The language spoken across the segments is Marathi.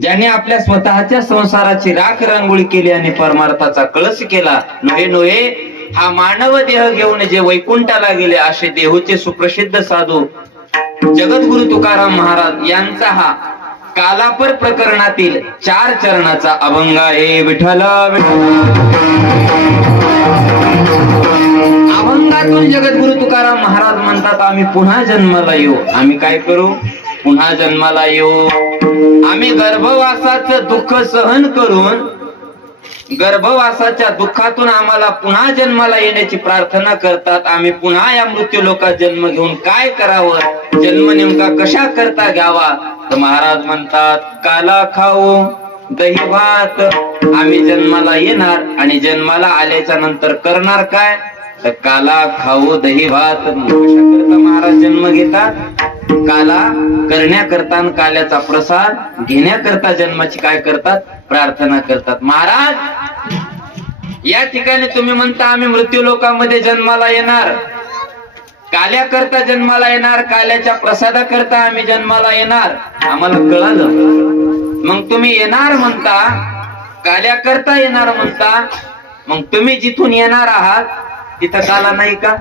ज्यांनी आपल्या स्वतःच्या संसाराची राख रांगोळी केली आणि परमार्थाचा कळस केला, नोहे नोहे हा मानव देह घेऊन जे वैकुंठाला गेले, असे देहूचे सुप्रसिद्ध साधू जगद्गुरु तुकाराम महाराज यांचा हा कालापर प्रकरणातील 4 चरणाचा अभंग आहे. विठ्ठला अभंगातून जगद्गुरु तुकाराम महाराज म्हणतात, आम्ही पुन्हा जन्माला येऊ. आम्ही काय करू? पुन्हा जन्माला येऊ. आम्ही गर्भवासाचं दुःख सहन करून गर्भवासाच्या दुःखातून आम्हाला पुन्हा जन्माला येण्याची प्रार्थना करतात. आम्ही पुन्हा या मृत्यू लोकात जन्म घेऊन काय करावं, जन्म नेमका कशा करता घ्यावा? तर महाराज म्हणतात, काला खाऊ दही भात. आम्ही जन्माला येणार आणि जन्माला आल्याच्या नंतर करणार काय? तर काला खाऊ दही भात. कशा करता महाराज जन्म घेतात? काला करण्याकरता आणि काल्याचा प्रसाद घेण्याकरता जन्माची काय करतात? प्रार्थना करतात. महाराज या ठिकाणी तुम्ही म्हणता आम्ही मृत्यू लोकांमध्ये जन्माला येणार, काल्याकरता जन्माला येणार, काल्याच्या प्रसादाकरता आम्ही जन्माला येणार. आम्हाला कळालं. मग तुम्ही येणार म्हणता, काल्याकरता येणार म्हणता, मग तुम्ही जिथून येणार आहात तिथं काला नाही का?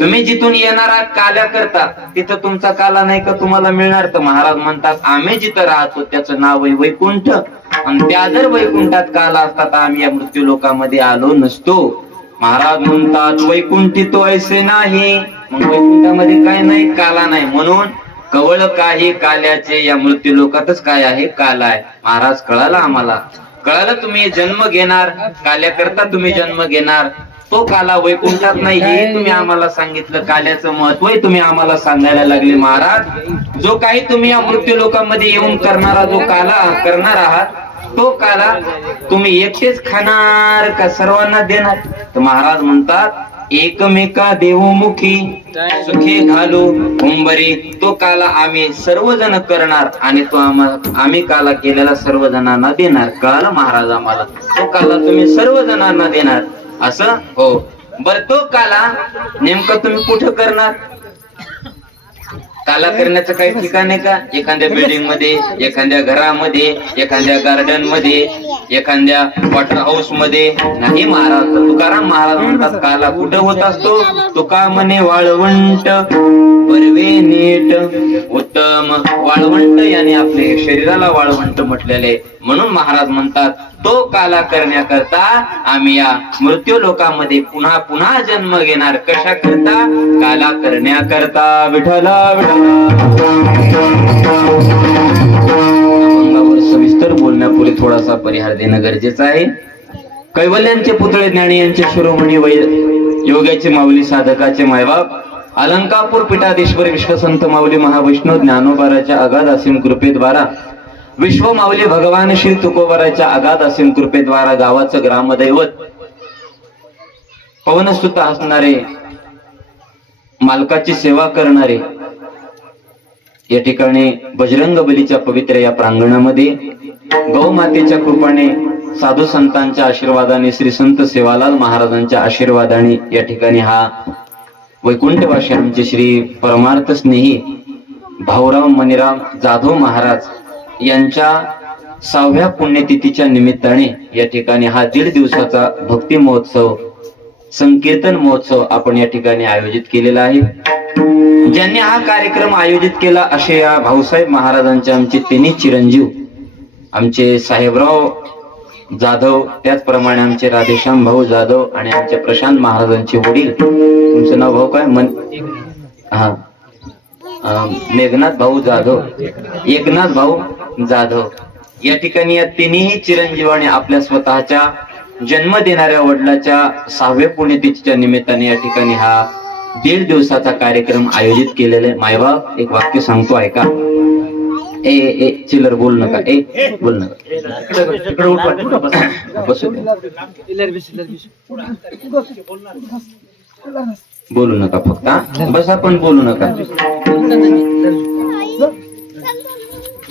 तुम्ही जिथून येणार आहात काल्याकरता तिथं तुमचा काला नाही का तुम्हाला मिळणार? तर महाराज म्हणतात, आम्ही जिथं राहतो त्याचं नाव आहे वैकुंठ, आणि त्या जर वैकुंठात काला असतात आम्ही या मृत्यू लोकांमध्ये आलो नसतो. महाराज म्हणतात, वैकुंठी तो ऐसे नाही. मग वैकुंठामध्ये काय नाही? काला नाही. म्हणून कवळ काही काल्याचे या मृत्यू लोकातच काय आहे? काला आहे. महाराज कळालं आम्हाला, कळालं. तुम्ही जन्म घेणार, काल्याकरता तुम्ही जन्म घेणार, तो काला वैकुंठात नाही हे तुम्ही आम्हाला सांगितलं. काल्याचं महत्व तुम्ही आम्हाला सांगायला लागले. महाराज जो काही तुम्ही या मृत्यू लोकांमध्ये येऊन करणारा जो काला करणार आहात, तो काला तुम्ही एकटेच खाणार का सर्वांना देणार? तर महाराज म्हणतात, एकमेका देवमुखी सुखे घालू उंबरी. तो काला आम्ही सर्वजण करणार आणि तो आम्ही काला केलेला सर्वजणांना देणार. कळालं महाराज आम्हाला? तो काला तुम्ही सर्वजणांना देणार असं? हो. बर तो काला नेमकं तुम्ही कुठं करणार? काला करण्याचं काही ठिकाण आहे का? एखाद्या बिल्डिंग मध्ये, एखाद्या घरामध्ये, एखाद्या गार्डन मध्ये, एखाद्या वॉटर हाऊस मध्ये नाही. महाराज तुकाराम महाराज म्हणतात, काला कुठं होत असतो? तुका म्हणे वाळवंट बरवे नीट उत्तम. वाळवंट याने आपले शरीराला वाळवंट म्हटलेले. म्हणून महाराज म्हणतात, तो काला करण्याकरता आम्ही या मृत्यू लोकांमध्ये पुन्हा पुन्हा जन्म घेणार. कशा करता? काला करण्याकरता. विठ्ठला अभंगावर सविस्तर बोलण्यापूर्वी थोडासा परिहार देणं गरजेचं आहे. कैवल्यांचे पुतळे ज्ञानी यांचे शिरोमणी योग्याचे माऊली साधकाचे मायबाप अलंकापूर पीठाधीश्वर विश्वसंत माऊली महावैष्णव ज्ञानोबाराच्या अगाध असीम कृपेद्वारा, विश्व माऊली भगवान श्री तुकोबाराच्या अगाध असीम कृपेद्वारा गावाचं ग्रामदैवत पवनसुत असणारे, मालकाची सेवा करणारे, या ठिकाणी बजरंग बलीच्या पवित्र या प्रांगणामध्ये गौमातेच्या कृपाने, साधू संतांच्या आशीर्वादाने, श्री संत सेवालाल महाराजांच्या आशीर्वादाने या ठिकाणी हा वैकुंठवासी आमचे श्री परमार्थ स्नेही भाऊराव मणिराम जाधव महाराज यांच्या 6व्या पुण्यतिथीच्या निमित्ताने या ठिकाणी हा 1.5 दिवसाचा भक्ती महोत्सव, संकीर्तन महोत्सव आपण या ठिकाणी आयोजित केलेला आहे. ज्यांनी हा कार्यक्रम आयोजित केला असे या भाऊसाहेब महाराजांचे आमचे तिन्ही चिरंजीव, आमचे साहेबराव जाधव, त्याचप्रमाणे आमचे राधेश्याम भाऊ जाधव आणि आमचे प्रशांत महाराजांचे वडील. तुमचं नाव भाऊ काय? मेघनाथ भाऊ जाधव, एकनाथ भाऊ जाधव. या ठिकाणी या तिन्ही चिरंजीवाने आपल्या स्वतःच्या जन्म देणाऱ्या वडिलाच्या 6व्या पुण्यतिथीच्या निमित्ताने या ठिकाणी हा 1.5 दिवसाचा कार्यक्रम आयोजित केलेला आहे. मायबाप एक वाक्य सांगतो ऐका. ए चिल्लर बोल नका, बोल नका. बोलू नका फक्त, बस आपण बोलू नका.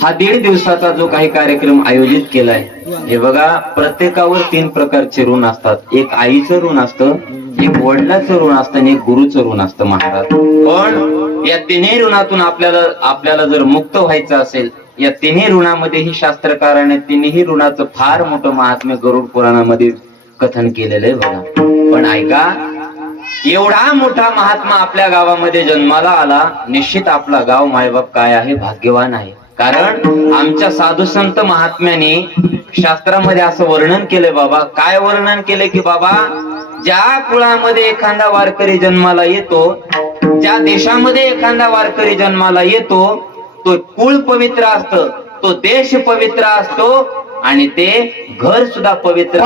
हा 1.5 दिवसाचा जो काही कार्यक्रम आयोजित केलाय, हे बघा, प्रत्येकावर 3 प्रकारचे ऋण असतात. एक आईचं ऋण असतं, एक वडिलाचं ऋण असतं आणि एक गुरुचं ऋण असतं महाराज. पण या 3 ऋणातून आपल्याला जर मुक्त व्हायचं असेल या तिन्ही ऋणामध्ये ही शास्त्रकाराने तिन्ही ऋणाचं फार मोठं महात्म्य गरुड पुराणामध्ये कथन केलेलं आहे बघा. पण ऐका, एवढा मोठा महात्मा आपल्या गावामध्ये जन्माला आला, निश्चित आपला गाव मायबाप काय आहे, भाग्यवान आहे. कारण आमच्या साधू संत महात्म्याने शास्त्रामध्ये असं वर्णन केलंय बाबा. काय वर्णन केलंय की बाबा, ज्या कुळामध्ये एखादा वारकरी जन्माला येतो, ज्या देशामध्ये एखादा वारकरी जन्माला येतो, तो कुळ पवित्र असतं, तो देश पवित्र असतो आणि ते घर सुद्धा पवित्र.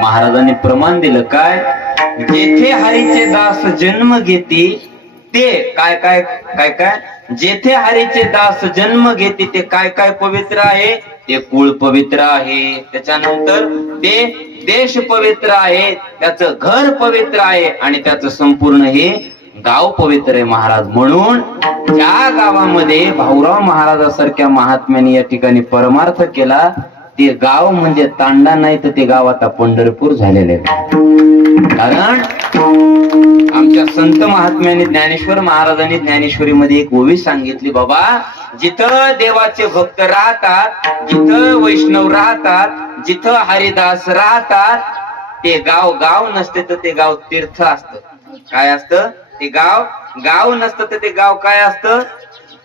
महाराजांनी प्रमाण दिलं काय, जेथे हरीचे दास जन्म घेती ते काय काय काय काय, जेथे हरीचे दास जन्म घेते ते काय काय पवित्र आहे, ते कुळ पवित्र आहे, त्याच्यानंतर ते देश पवित्र आहे, त्याचं घर पवित्र आहे आणि त्याचं संपूर्ण हे गाव पवित्र आहे महाराज. म्हणून ज्या गावामध्ये भाऊराव महाराजासारख्या महात्म्याने या ठिकाणी परमार्थ केला, ते गाव म्हणजे तांडा नाही तर ते गाव आता पंढरपूर झालेले आहे. कारण आमच्या संत महात्म्याने ज्ञानेश्वर महाराजांनी ज्ञानेश्वरीमध्ये एक ओवी सांगितली, बाबा जिथं देवाचे भक्त राहतात, जिथं वैष्णव राहतात, जिथं हरिदास राहतात, ते गाव गाव नसते तर ते गाव तीर्थ असतं. काय असतं ते गाव? गाव नसतं तर ते गाव काय असतं?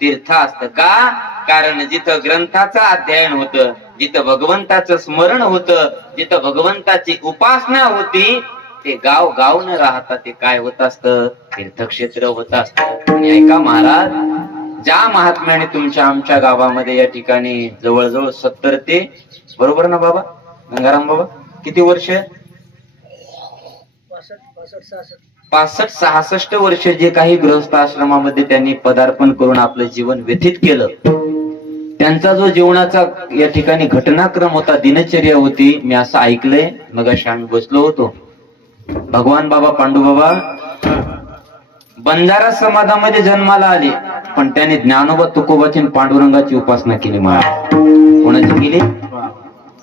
तीर्थ असतं. का? कारण जिथं ग्रंथाचं अध्ययन होतं, जिथं भगवंताचं स्मरण होतं, जिथं भगवंताची उपासना होती, ते गाव गाव न राहता ते काय होत असतं? तीर्थक्षेत्र होत असतं. आणि ऐका महाराज, ज्या महात्म्याने तुमच्या आमच्या गावामध्ये या ठिकाणी जवळजवळ 70 ते बरोबर ना बाबा गंगाराम बाबा किती वर्ष? 65-66 वर्ष जे काही गृहस्थ आश्रमामध्ये त्यांनी पदार्पण करून आपलं जीवन व्यतीत केलं, त्यांचा जो जीवनाचा या ठिकाणी घटनाक्रम होता, दिनचर्या होती, मी असं ऐकलंय. मगाशी आम्ही बसलो होतो, भगवान बाबा पांडुबाबा बंजारा समाजामध्ये जन्माला आले, पण त्यांनी ज्ञानोबा तुकोबाची पांडुरंगाची उपासना केली. महाराज कोणाची केली?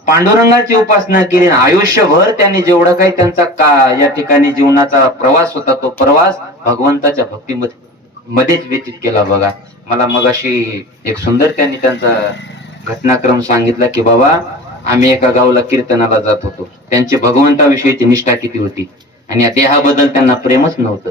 पांडुरंगाची उपासना केली. आयुष्यभर त्यांनी जेवढा काही त्यांचा या ठिकाणी जीवनाचा प्रवास होता, तो प्रवास भगवंताच्या भक्तीमध्येच व्यतीत केला. बघा, मला मगाशी एक सुंदर त्यांनी त्यांचा घटनाक्रम सांगितला की बाबा आम्ही एका गावाला कीर्तनाला जात होतो, त्यांची भगवंताविषयीची निष्ठा किती होती आणि या देहाबद्दल त्यांना प्रेमच नव्हतं.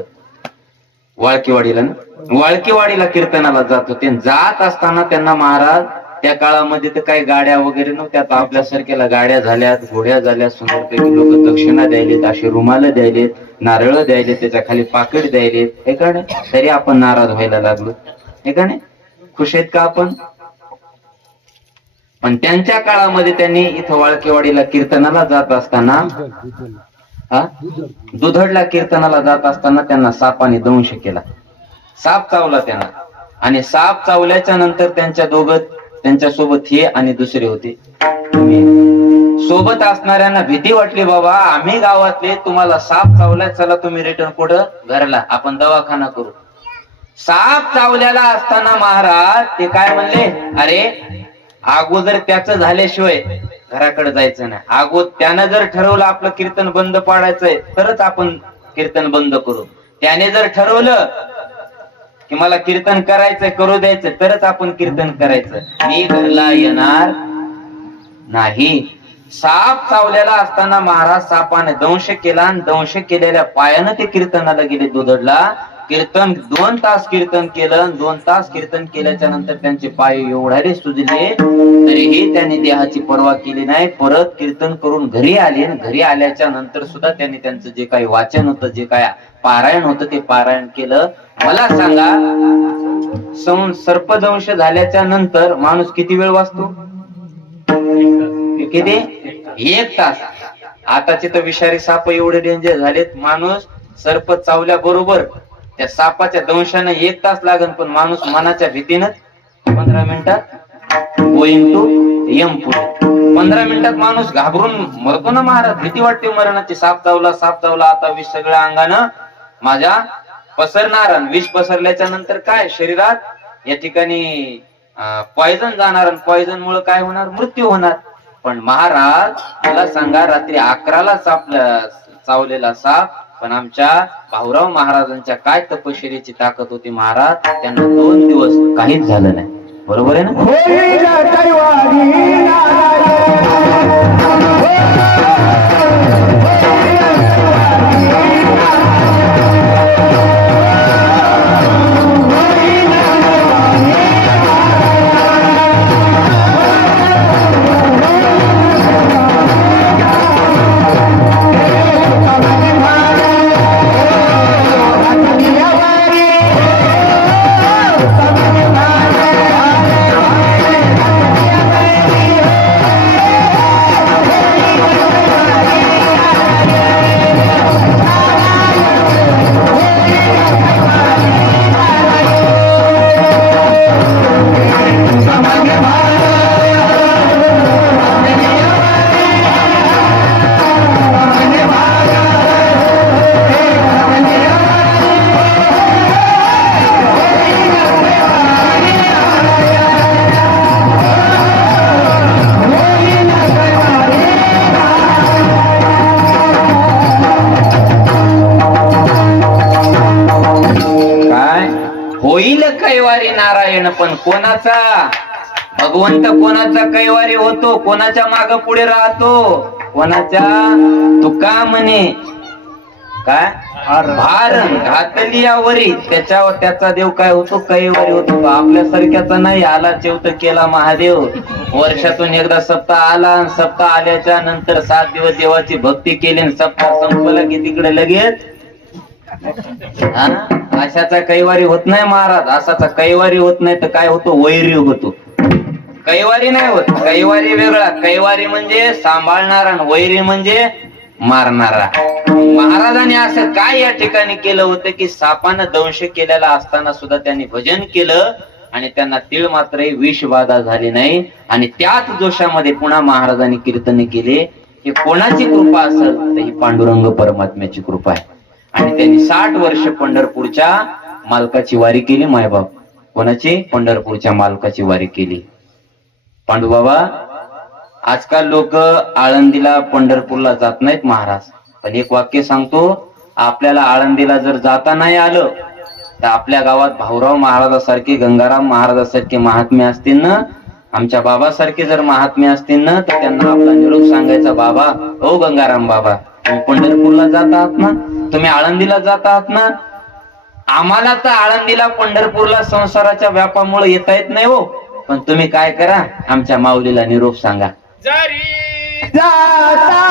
वाळकीवाडीला कीर्तनाला जात होते. जात असताना त्यांना महाराज, त्या काळामध्ये तर काही गाड्या वगैरे नव्हत्या, आता आपल्यासारख्याला गाड्या झाल्यात, घोड्या झाल्या, सुंदरपैकी लोक दक्षिणा द्यायलेत, अशी रुमाल द्यायलेत, नारळ द्यायलेत, त्याच्या खाली पाकिट द्यायलेत, हे का नाही? तरी आपण नाराज व्हायला लागलो, हे का नाही? खुश आहेत का आपण? पण त्यांच्या काळामध्ये त्यांनी इथं वाळकेवाडीला कीर्तनाला जात असताना, दुधडला कीर्तनाला जात असताना त्यांना सापाने दंश केला. साप चावला त्यांना, आणि साप चावल्याच्या नंतर त्यांच्यासोबत हे आणि दुसरे होते मी. सोबत असणाऱ्यांना भीती वाटली, बाबा आम्ही गावातले, तुम्हाला साप चावलाय, चला तुम्ही रिटर्न कुठं घरला, आपण दवाखाना करू. साप चावल्याला असताना महाराज ते काय म्हणले, अरे अगोदर त्याच झाल्याशिवाय घराकडे जायचं नाही. अगोदर त्यानं जर ठरवलं आपलं कीर्तन बंद पाडायचंय तरच आपण कीर्तन बंद करू. त्याने जर ठरवलं की मला कीर्तन करायचंय, करू द्यायचं, तरच आपण कीर्तन करायचं. मी घरला येणार नाही. साप चावलेला असताना महाराज सापाने दंश केला आणि दंश केलेल्या पायानं ते कीर्तनाला गेले दुधडला. कीर्तन 2 तास कीर्तन केलं. 2 तास कीर्तन केल्याच्या नंतर त्यांचे पाय एवढाले सुजले, तरीही त्यांनी देहाची पर्वा केली नाही. परत कीर्तन करून घरी आले. घरी आल्याच्या नंतर सुद्धा त्यांनी त्यांचं जे काही वाचन होतं, जे काय पारायण होतं, ते पारायण केलं. मला सांगा, सर्पदंश झाल्याच्या नंतर माणूस किती वेळ वाचतो? किती? 1 तास. आताचे तर विषारी साप एवढे डेंजर झालेत, माणूस सर्प चावल्या बरोबर त्या सापाच्या दंशाने 1 तास लागेल, पण माणूस मनाच्या भीतीनं 15 मिनिटात गोइंग टू यमपुरी. 15 मिनिटात माणूस घाबरून मरतो ना महाराज. भीती वाटते मरणाची. साप चावला, साप चावला, आता विष सगळ्या अंगानं माझ्या पसरणार. विष पसरल्याच्या नंतर काय शरीरात या ठिकाणी पॉइझन जाणार, आणि पॉइझन मुळे काय होणार? मृत्यू होणार. पण महाराज मला सांगा, रात्री 11ला चावलेला साप, पण आमच्या भाऊराव महाराजांच्या काय तपश्चर्येची ताकद होती महाराज, त्यांना 2 दिवस काहीच झालं नाही. बरोबर आहे ना? होईल कैवारी नारायण, पण कोणाचा? भगवंत कोणाचा कैवारी होतो? कोणाच्या माग पुढे राहतो? कोणाच्या? तुका म्हणे काय भारण घातली यावरी, त्याच्यावर त्याचा देव काय होतो? कैवारी होतो. आपल्यासारख्याचा नाही. आला चेवत केला महादेव. वर्षातून एकदा सप्ताह आला, सप्ताह आल्याच्या नंतर 7 दिवस देवाची भक्ती केली, सप्ताह संपला की तिकडे लगेच अशाचा कैवारी होत नाही महाराज. असाचा कैवारी होत नाही तर काय होतो? वैरी होतो. कैवारी नाही होत. कैवारी वेगळा. कैवारी म्हणजे सांभाळणारा, वैरी म्हणजे मारणारा. महाराजांनी असं काय या ठिकाणी केलं होतं की सापानं दंश केलेला असताना सुद्धा त्यांनी भजन केलं आणि त्यांना तीळ मात्र विष बाधा झाली नाही. आणि त्याच दोषामध्ये पुन्हा महाराजांनी कीर्तन केले. ही कोणाची कृपा असेल तर ही पांडुरंग परमात्म्याची कृपा आहे. आणि त्यांनी 60 वर्ष पंढरपूरच्या मालकाची वारी केली. मायबाप कोणाची? पंढरपूरच्या मालकाची वारी केली. पांडुबाबा, आजकाल लोक आळंदीला पंढरपूरला जात नाहीत महाराज. पण एक वाक्य सांगतो, आपल्याला आळंदीला जर जाता नाही आलं तर आपल्या गावात भाऊराव महाराजासारखे, गंगाराम महाराजासारखे महात्मे असतील ना, आमच्या बाबासारखे जर महात्मे असतील ना, तर त्यांना आपला निरोप सांगायचा, बाबा हो गंगाराम बाबा, तुम्ही पंढरपूरला जात आहात ना, तुम्ही आळंदीला जात आहात ना. आम्हाला तर आळंदीला पंढरपूरला संसाराच्या व्यापामुळे येता येत नाही हो, पण तुम्ही काय करा, आमच्या माऊलीला निरोप सांगा. जरी जाता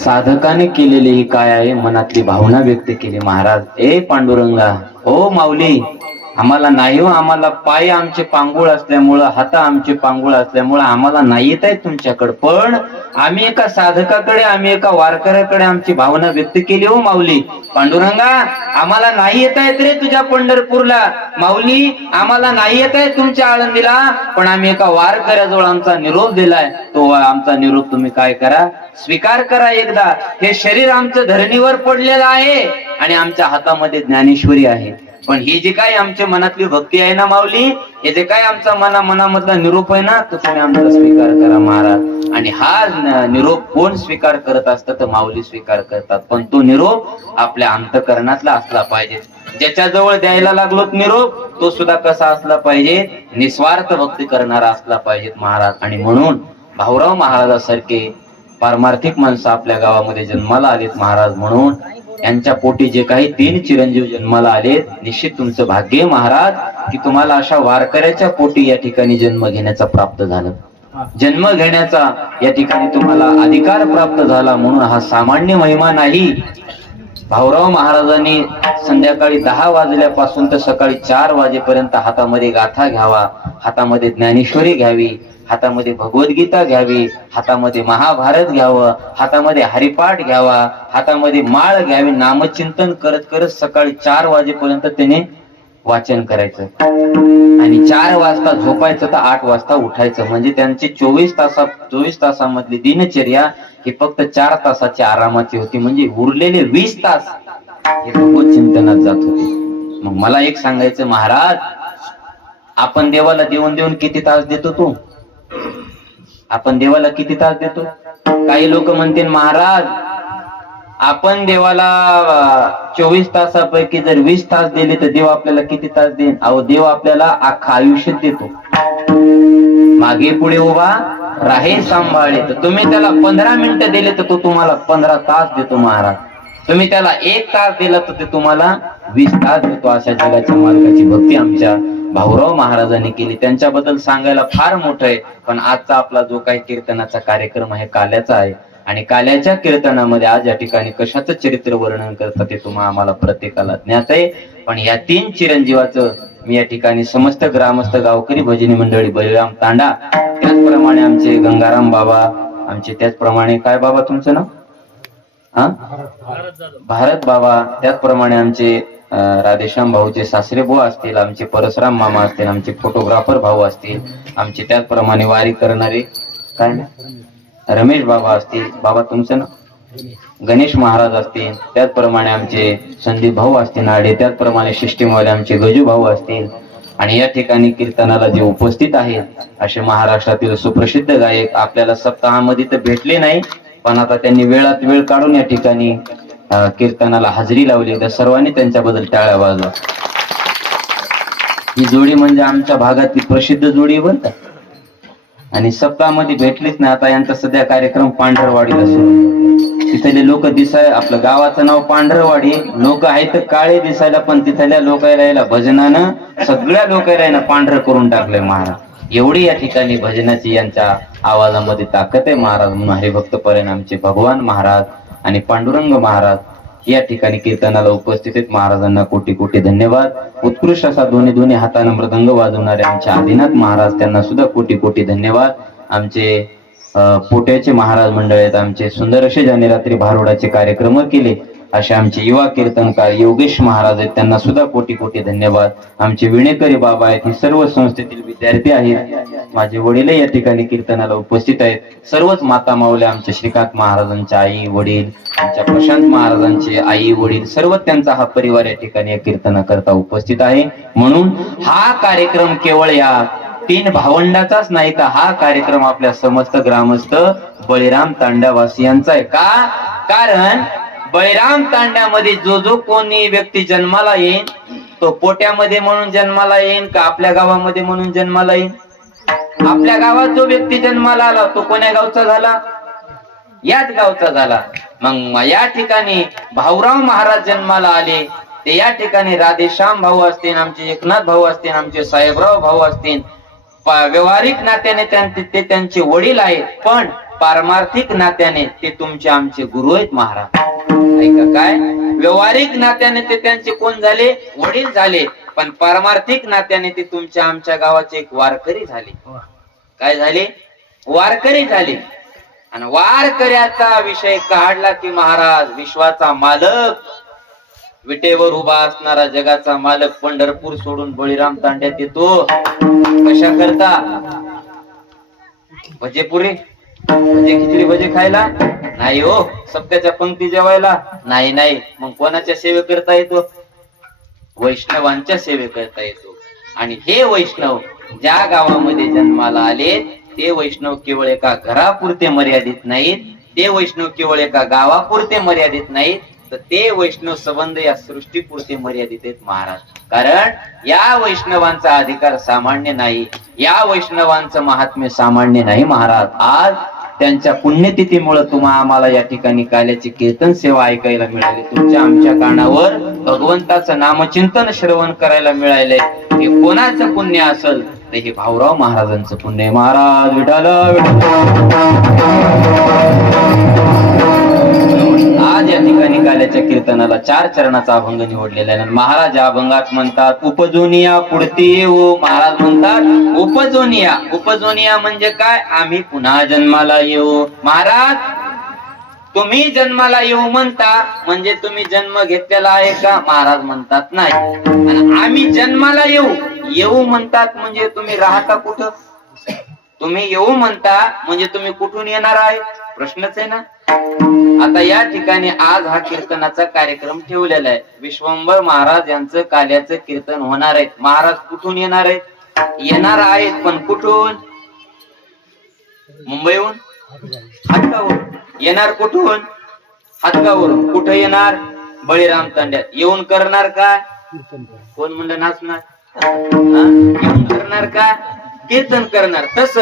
साधकाने केलेली ही काय आहे, मनातली भावना व्यक्त केली. महाराज, ए पांडुरंगा, हो माऊली, आम्हाला नाही हो, आम्हाला पाय आमचे पांगुळ असल्यामुळं, हात आमचे पांगुळ असल्यामुळं आम्हाला नाही येत आहे तुमच्याकडे, पण आम्ही एका साधकाकडे, आम्ही एका वारकऱ्याकडे आमची भावना व्यक्त केली हो माऊली. पांडुरंगा, आम्हाला नाही येत आहेत रे तुझ्या पंढरपूरला, माऊली आम्हाला नाही येत आहे तुमच्या आळंदीला, पण आम्ही एका वारकऱ्याजवळ आमचा निरोप दिलाय, तो आमचा निरोप तुम्ही काय करा, स्वीकार करा एकदा. हे शरीर आमचं धरणीवर पडलेलं आहे आणि आमच्या हातामध्ये ज्ञानेश्वरी आहे, पण ही जी काय आमच्या मनातली भक्ती आहे ना माऊली, हे जे काय आमचा मनामधला निरोप आहे ना, तो तुम्ही आमचा स्वीकार करा महाराज. आणि हा निरोप कोण स्वीकार करत असतं, तर माऊली स्वीकार करतात, पण तो निरोप आपल्या अंतःकरणातला असला पाहिजे. ज्याच्याजवळ द्यायला लागलो निरोप, तो सुद्धा कसा असला पाहिजे, निस्वार्थ भक्ती करणारा असला पाहिजे महाराज. आणि म्हणून भाऊराव महाराजासारखे पारमार्थिक माणसं आपल्या गावामध्ये जन्माला आलेत महाराज. म्हणून यांच्या पोटी जे काही 3 चिरंजीव जन्माला आलेत, निश्चित तुमचं भाग्य महाराज की तुम्हाला अशा वारकऱ्याच्या पोटी या ठिकाणी जन्म घेण्याचा प्राप्त झालं, जन्म घेण्याचा या ठिकाणी तुम्हाला अधिकार प्राप्त झाला. म्हणून हा सामान्य महिमा नाही. भाऊराव महाराजांनी संध्याकाळी 10 वाजल्यापासून तर सकाळी 4 वाजेपर्यंत हातामध्ये गाथा घ्यावा, हातामध्ये ज्ञानेश्वरी घ्यावी, हातामध्ये भगवद्गीता घ्यावी, हातामध्ये महाभारत घ्यावं, हातामध्ये हरिपाठ घ्यावा, हातामध्ये माळ घ्यावी, नामचिंतन करत करत सकाळी 4 वाजेपर्यंत त्याने वाचन करायचं आणि 4 वाजता झोपायचं तर 8 वाजता उठायचं. म्हणजे त्यांची 24 तासामधली दिनचर्या ही फक्त 4 तासाची आरामाची होती, म्हणजे उरलेले 20 तास हे भगवत चिंतनात जात होते. मग मला एक सांगायचं महाराज, आपण देवाला देऊन किती तास देतो तू, आपण देवाला किती तास देतो? काही लोक म्हणतील महाराज आपण देवाला 24 तासापैकी जर 20 तास दिले तर देव आपल्याला किती तास देईल? अहो, देव आपल्याला अख्खं आयुष्य देतो, मागे पुढे उभा राहे सांभाळे. तर तुम्ही त्याला 15 मिनिटं दिले तर तो तुम्हाला 15 तास देतो महाराज. तुम्ही त्याला 1 तास दिला तर ते तुम्हाला 20 तास देतो. अशा जगाच्या मालकाची भक्ती आमच्या भाऊराव महाराजांनी केली. त्यांच्याबद्दल सांगायला फार मोठं आहे, पण आजचा आपला जो काही कीर्तनाचा कार्यक्रम आहे काल्याचा आहे, आणि काल्याच्या कीर्तनामध्ये आज या ठिकाणी कशाचं चरित्र वर्णन करतात ते तुम्हाला आम्हाला प्रत्येकाला ज्ञात आहे. पण या 3 चिरंजीवाचं मी या ठिकाणी समस्त ग्रामस्थ गावकरी भजनी मंडळी, बळीराम तांडा, त्याचप्रमाणे आमचे गंगाराम बाबा, आमचे त्याचप्रमाणे काय बाबा तुमचं नाव, भारत बाबा, त्याचप्रमाणे आमचे राधेश्याम भाऊचे सासरे बुवा असतील, आमचे परशुराम मामा असतील, आमचे फोटोग्राफर भाऊ असतील, आमचे त्याचप्रमाणे वारी करणारे काय रमेश बाबा असतील, बाबा तुमचं नाव गणेश महाराज असतील, त्याचप्रमाणे आमचे संदीप भाऊ असतील नाडे, त्याचप्रमाणे सिस्टीमवाले आमचे गजू भाऊ असतील. आणि या ठिकाणी कीर्तनाला जे उपस्थित आहेत असे महाराष्ट्रातील सुप्रसिद्ध गायक आपल्याला सप्ताहामध्ये तर भेटले नाही, पण आता त्यांनी वेळात वेळ काढून या ठिकाणी कीर्तनाला हजेरी लावली. तर सर्वांनी त्यांच्याबद्दल टाळ्या वाजवा. ही जोडी म्हणजे आमच्या भागातली प्रसिद्ध जोडी बरं का, आणि सप्ताहामध्ये भेटलीच नाही. आता यांचा सध्या कार्यक्रम पांढरवाडीला सुरू, तिथले लोक दिसाय, आपलं गावाचं नाव पांढरवाडी, लोक आहेत काळे दिसायला, पण तिथल्या लोकायला भजनानं सगळ्या लोकायला पांढर करून टाकलंय महाराज. एवढी या ठिकाणी भजनाची यांच्या आवाजामध्ये ताकद आहे महाराज. म्हणून हरिभक्त परिणामचे भगवान महाराज आणि पांडुरंग महाराज या ठिकाणी कीर्तनाला उपस्थित आहेत. महाराजांना कोटी कोटी धन्यवाद. उत्कृष्ट असा दोन्ही हाताने मृदंग वाजवणारे आमचे आदिनाथ महाराज, त्यांना सुद्धा कोटी कोटी धन्यवाद. आमचे पोट्याचे महाराज मंडळ आहेत, आमचे सुंदर असे ज्यांनी रात्री भारुडाचे कार्यक्रम केले असे आमचे युवा कीर्तनकार योगेश महाराज आहेत, त्यांना सुद्धा कोटी कोटी धन्यवाद. आमचे विणेकरी बाबा आहेत, ही सर्व संस्थेतील विद्यार्थी आहेत. माझे वडील या ठिकाणी कीर्तनाला उपस्थित आहेत. सर्वच माता माऊल्या, आमच्या श्रीकांत महाराजांच्या आई वडील, आमच्या प्रशांत महाराजांचे आई वडील, सर्व त्यांचा हा परिवार या ठिकाणी कीर्तनाकरता उपस्थित आहे. म्हणून हा कार्यक्रम केवळ या 3 भावंडाचाच नाही, तर हा कार्यक्रम आपल्या समस्त ग्रामस्थ बळीराम तांड्यावासियांचा आहे. का? कारण बळीराम तांड्यामध्ये जो कोणी व्यक्ती जन्माला येईल तो पोट्यामध्ये म्हणून जन्माला येईल का आपल्या गावामध्ये म्हणून जन्माला येईल? आपल्या गावात जो व्यक्ती जन्माला आला तो कोण्या गावचा झाला? याच गावचा झाला. मग या ठिकाणी भाऊराव महाराज जन्माला आले, ते या ठिकाणी राधेश्याम भाऊ असतील, आमचे एकनाथ भाऊ असतील, आमचे साहेबराव भाऊ असतील, व्यवहारिक नात्याने ते त्यांचे वडील आहेत, पण पारमार्थिक नात्याने ते तुमचे आमचे गुरु आहेत महाराज. ऐका काय, व्यवहारिक नात्याने ते त्यांचे कोण झाले, वडील झाले, पण पारमार्थिक नात्याने ते तुमच्या आमच्या गावाचे एक वारकरी झाले. काय झाले, वारकरी झाले. आणि वारकऱ्याचा विषय काढला की महाराज विश्वाचा मालक, विटेवर उभा असणारा जगाचा मालक पंढरपूर सोडून बळीराम तांड्यात येतो. कशा करता, भजे पुरी, भजे खिचडी, भजे खायला नाही हो, सप्त्याच्या पंक्ती जेवायला नाही. नाही मग कोणाच्या सेवे करता येतो, वैष्णवांच्या सेवे करता येतो. आणि हे वैष्णव ज्या गावामध्ये जन्माला आले ते वैष्णव केवळ एका घरापुरते मर्यादित नाहीत, ते वैष्णव केवळ एका गावापुरते मर्यादित नाहीत, तर ते वैष्णव संबंध या सृष्टीपुरते मर्यादित आहेत महाराज. कारण या वैष्णवांचा अधिकार सामान्य नाही, या वैष्णवांचं महात्म्य सामान्य नाही महाराज. आज त्यांच्या पुण्यतिथीमुळे तुम्हा आम्हाला या ठिकाणी काल्याची कीर्तन सेवा ऐकायला मिळाली, तुमच्या आमच्या कानावर भगवंताचं नामचिंतन श्रवण करायला मिळाले. हे कोणाचं पुण्य असेल तर हे भाऊराव महाराजांचं पुण्य आहे महाराज. विठाल आज या ठिकाणी काल्याच्या कीर्तनाला 4 चरणाचा अभंग निवडलेला आहे. महाराज या अभंगात म्हणतात उपजोनिया पुढती येऊ. महाराज म्हणतात उपजोनिया. उपजोनिया म्हणजे काय, आम्ही पुन्हा जन्माला येऊ. महाराज तुम्ही जन्माला येऊ म्हणता म्हणजे तुम्ही जन्म घेतलेला आहे का, महाराज म्हणतात नाही. आणि आम्ही जन्माला येऊ, येऊ म्हणतात म्हणजे तुम्ही राहता कुठं, तुम्ही येऊ म्हणता म्हणजे तुम्ही कुठून येणार आहे, प्रश्नच आहे ना. आता या ठिकाणी आज हा कीर्तनाचा कार्यक्रम ठेवलेला आहे. विश्वंभर महाराज यांचं काल्याचं कीर्तन होणार आहे. महाराज कुठून येणार आहेत, येणार आहेत पण कुठून, मुंबईहून, हातगावरून येणार. कुठून, हातगावरून. कुठं येणार, बळीराम तांड्यात. येऊन करणार काय, कोण म्हणलं नाचणार, येऊन करणार का, कीर्तन करणार. तस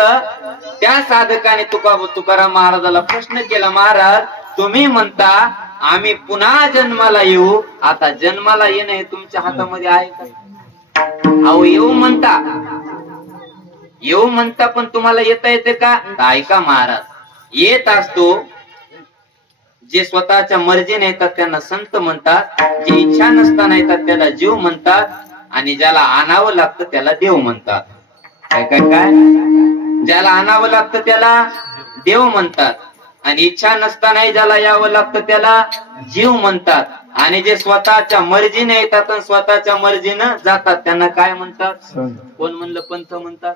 त्या साधकाने तुकाराम महाराजाला प्रश्न केला, महाराज तुम्ही म्हणता आम्ही पुन्हा जन्माला येऊ, आता जन्माला येणं हे तुमच्या हातामध्ये आहे का. अहो येऊ म्हणता, येऊ म्हणता पण तुम्हाला येता येते का. ऐका महाराज, येत असतो. जे स्वतःच्या मर्जीने येतात त्यांना संत म्हणतात, जे इच्छा नसताना येतात त्याला जीव म्हणतात, आणि ज्याला आणावं लागतं त्याला देव म्हणतात. काय काय काय, ज्याला आणावं लागतं त्याला देव म्हणतात, आणि इच्छा नसतानाही ज्याला यावं लागतं त्याला जीव म्हणतात. आणि जे स्वतःच्या मर्जीने येतात आणि स्वतःच्या मर्जीनं जातात त्यांना काय म्हणतात, कोण म्हणलं, पंथ म्हणतात.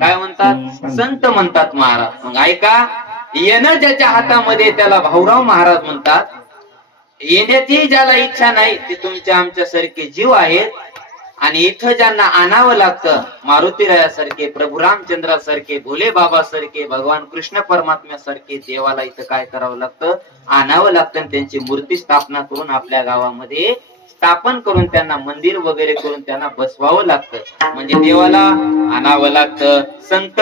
काय म्हणतात, संत म्हणतात महाराज. मग ऐका, येणं ज्याच्या हातामध्ये त्याला भाऊराव महाराज म्हणतात. येण्याची ज्याला इच्छा नाही ते तुमच्या आमच्या सारखे जीव आहेत. आणि इथं ज्यांना आणावं लागतं, मारुतीरायासारखे, प्रभू रामचंद्रासारखे, भोले बाबा सारखे, भगवान कृष्ण परमात्म्यासारखे देवाला इथं काय करावं लागतं, आणावं लागतं. त्यांची मूर्ती स्थापना करून आपल्या गावामध्ये स्थापन करून त्यांना मंदिर वगैरे करून त्यांना बसवावं लागतं. म्हणजे देवाला आणावं लागतं. संत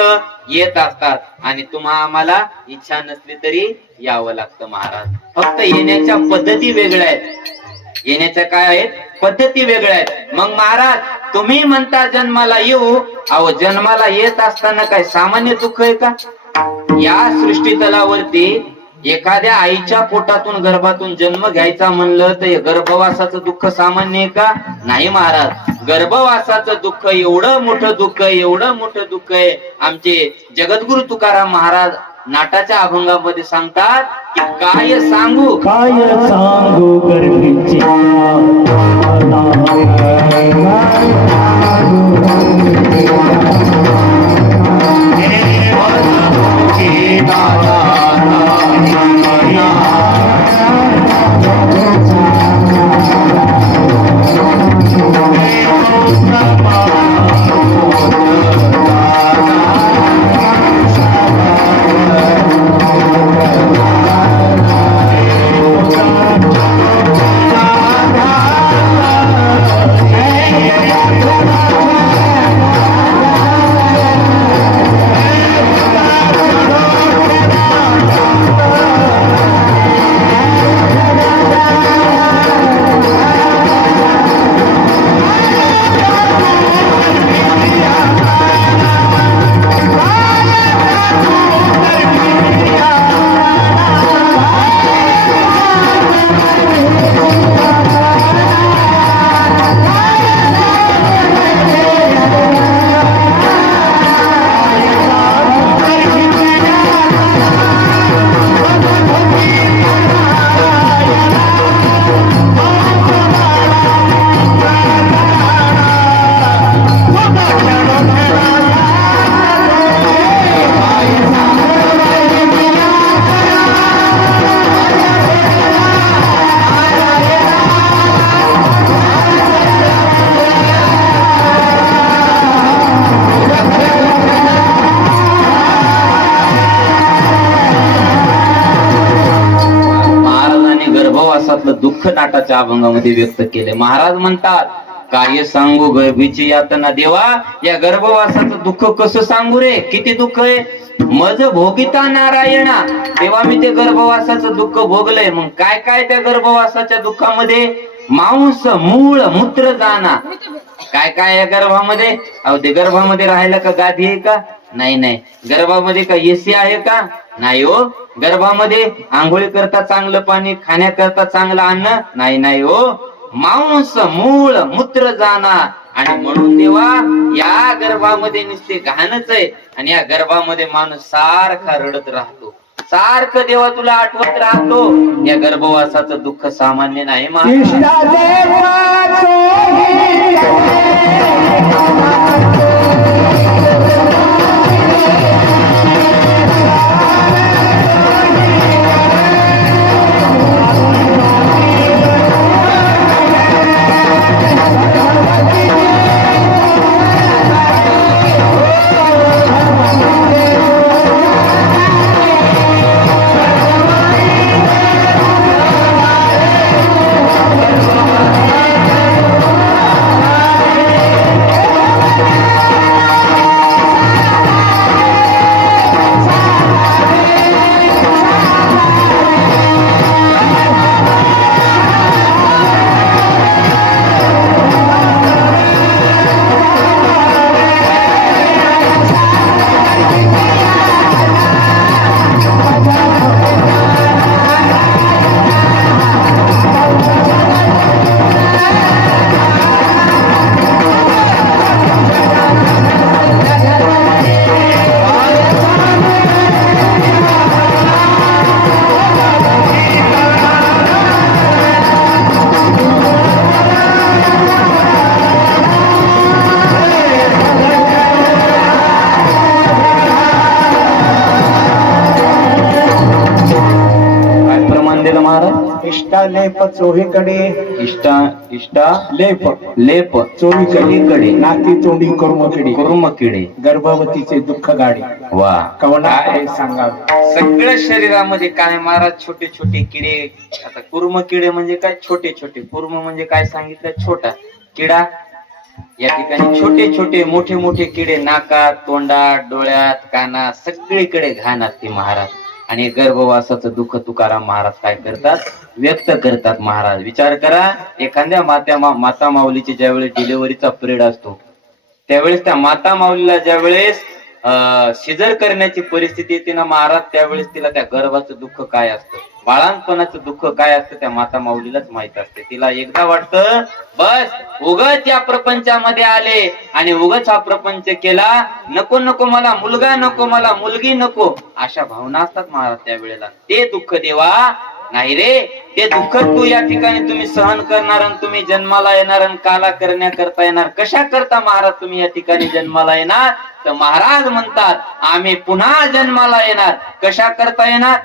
येत असतात आणि तुम्हा आम्हाला इच्छा नसली तरी यावं लागतं महाराज. फक्त येण्याच्या पद्धती वेगळ्या आहेत, येण्याच्या काय आहेत, पद्धती वेगळ्या आहेत. मग महाराज तुम्ही म्हणता जन्माला येऊ, अहो जन्माला येत असताना काय सामान्य दुःख आहे का. या सृष्टी तलावरती एखाद्या आईच्या पोटातून गर्भातून जन्म घ्यायचा म्हणलं तर गर्भवासाचं दुःख सामान्य आहे का, नाही महाराज. गर्भवासाचं दुःख एवढं मोठं दुःख आहे, एवढं मोठं दुःख आहे. आमचे जगद्गुरु तुकाराम महाराज नाटाच्या अभंगामध्ये सांगतात की काय सांगू, काय सांगू गर्भीची गर्भवासातलं दुःख नाटाच्या अभंगामध्ये व्यक्त केले. महाराज म्हणतात, काय सांगू गर्भीची यातना देवा, या गर्भवासाचं दुःख कसं सांगू रे, किती दुःख आहे. मज भोगिता नारायणा, तेव्हा मी ते गर्भवासाचं दुःख भोगलंय. मग काय काय त्या गर्भवासाच्या दुःखामध्ये, मांस मूळ मूत्र जाना, काय काय या गर्भामध्ये. अहो ते गर्भामध्ये राहायला का गादी आहे का, नाही नाही. गर्भामध्ये का एसी आहे का, नाही हो. गर्भामध्ये आंघोळी करता चांगलं पाणी, खाण्याकरता चांगलं अन्न, नाही नाही हो. मांस मूळ मूत्र जाना, आणि म्हणून देवा या गर्भामध्ये नुसते घाणच आहे, आणि या गर्भामध्ये माणूस सारखा रडत राहतो, सारखं देवा तुला आठवत राहतो. या गर्भवासाचं दुःख सामान्य नाही. इष्टालेप चोहीकडे, इष्टा लेप लेप चोहीकडे, नाती तोंडी कुर्मकिडे, कुर्मकिडे, गर्भवतीचे दुःख गाडी. वा, कवनाकडे सांगावे. सगळ्या शरीरामध्ये काय महाराज, छोटे छोटे किडे. आता कुर्म किडे म्हणजे काय, छोटे छोटे. कुर्म म्हणजे काय सांगितलं, छोटा किडा. या ठिकाणी छोटे छोटे मोठे मोठे किडे, नाकात, तोंडात, डोळ्यात, कानात, सगळीकडे घाण असते महाराज. आणि गर्भवासाचं दुःख तुकाराम महाराज काय करतात, व्यक्त करतात. महाराज विचार करा, एखाद्या माता माऊलीची ज्यावेळेस डिलिव्हरीचा पिरियड असतो, त्यावेळेस त्या माता माऊलीला ज्यावेळेस सिजर करण्याची परिस्थिती येते ना महाराज, त्यावेळेस तिला त्या गर्भाचं दुःख काय असतं, बाळांपणाचं दुःख काय असतं, त्या माता माऊलीलाच माहित असते. तिला एकदा वाटतं, बस उगाच या प्रपंचामध्ये आले आणि उगाच हा प्रपंच केला, नको नको मला मुलगा नको, मला मुलगी नको, अशा भावना असतात महाराज त्यावेळेला. ते दुःख देवा नाही रे, ते दुःख तू या ठिकाणी तुम्ही सहन करणार, आणि तुम्ही जन्माला येणार, आणि काला करण्याकरता येणार. कशा करता महाराज तुम्ही या ठिकाणी जन्माला येणार, तर महाराज म्हणतात, आम्ही पुन्हा जन्माला येणार. कशा करता येणार,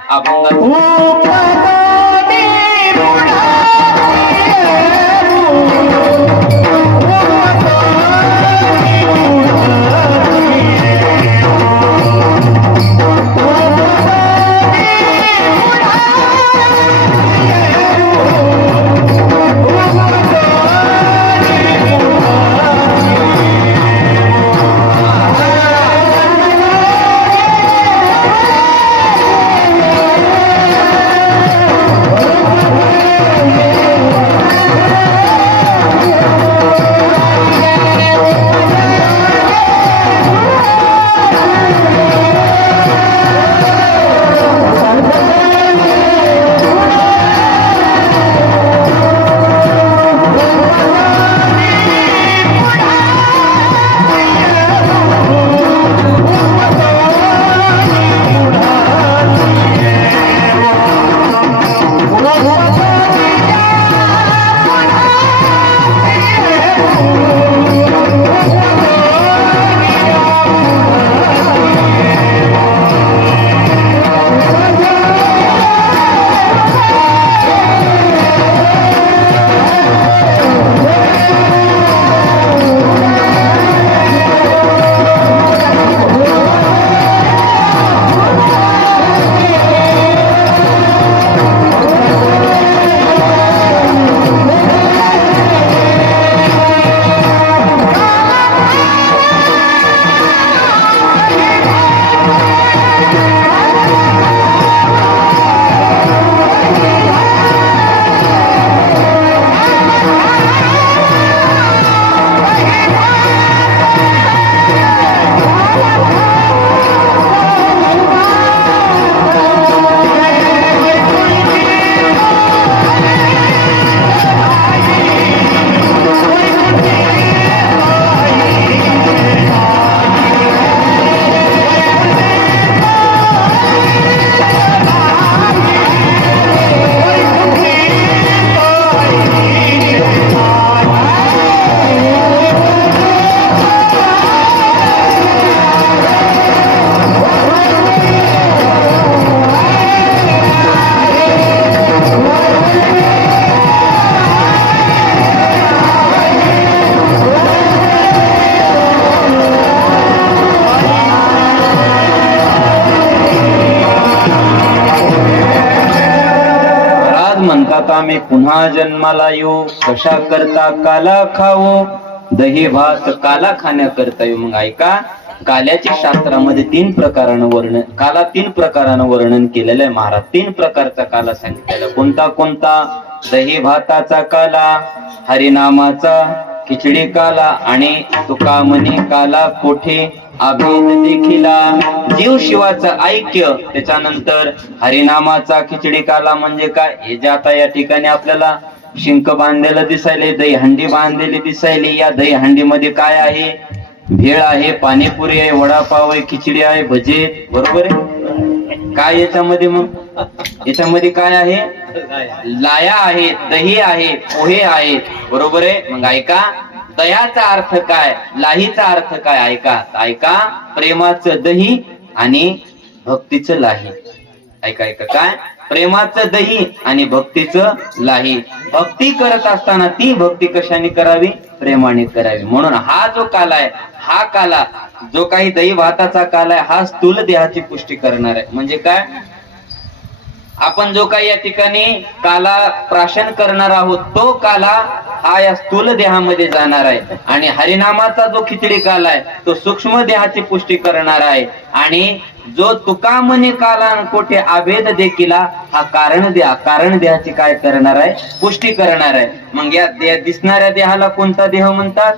आम्ही पुन्हा जन्माला येऊ, कशा करता काला खाऊ, दही भात काला खाण्याकरता येऊ. मग ऐका, काल्याच्या शास्त्रामध्ये काला 3 प्रकारानं वर्णन केलेलं आहे महाराज. 3 प्रकारचा काला सांगितलेला. कोणता कोणता? दही भाताचा काला, हरिनामाचा खिचडी काला आणि तुका म्हणे काला कोठे अभेद देखिला. जीव शिवाचं ऐक्य. त्याच्यानंतर हरिनामाचा खिचडी काला म्हणजे काय, हे जे आता या ठिकाणी आपल्याला शिंक बांधलेलं दिसायले, दही हंडी बांधलेली दिसायली. या दही हंडी मध्ये काय आहे? भेळ आहे, पाणीपुरी आहे, वडापाव आहे, खिचडी आहे, भजे. बरोबर आहे? काय याच्यामध्ये? मग याच्यामध्ये काय आहे? लाया आहेत, दही आहे, पोहे आहेत. बरोबर आहे? मग ऐका, दह्याचा अर्थ काय, लाहीचा अर्थ काय? ऐका, प्रेमाचं दही आणि भक्तीचं लाही. ऐका काय? प्रेमाचं दही आणि भक्तीचं लाही. भक्ती करत असताना ती भक्ती कशाने करावी? प्रेमाने करावी. म्हणून हा जो काला आहे, हा काला जो काही दही भाताचा काला आहे, हा स्थूल देहाची पुष्टी करणार आहे. म्हणजे काय, आपण जो काही या ठिकाणी काला प्राशन करणार आहोत, तो काला हा या स्थूल देहामध्ये जाणार आहे. आणि हरिनामाचा जो खिचडी काला आहे, तो सूक्ष्म देहाची पुष्टी करणार आहे. आणि जो तुका म्हणे काला कोठे अभेद देखिला, हा कारण देहाची काय करणार आहे? पुष्टी करणार आहे. मग या दिसणाऱ्या देहाला कोणता देह म्हणतात?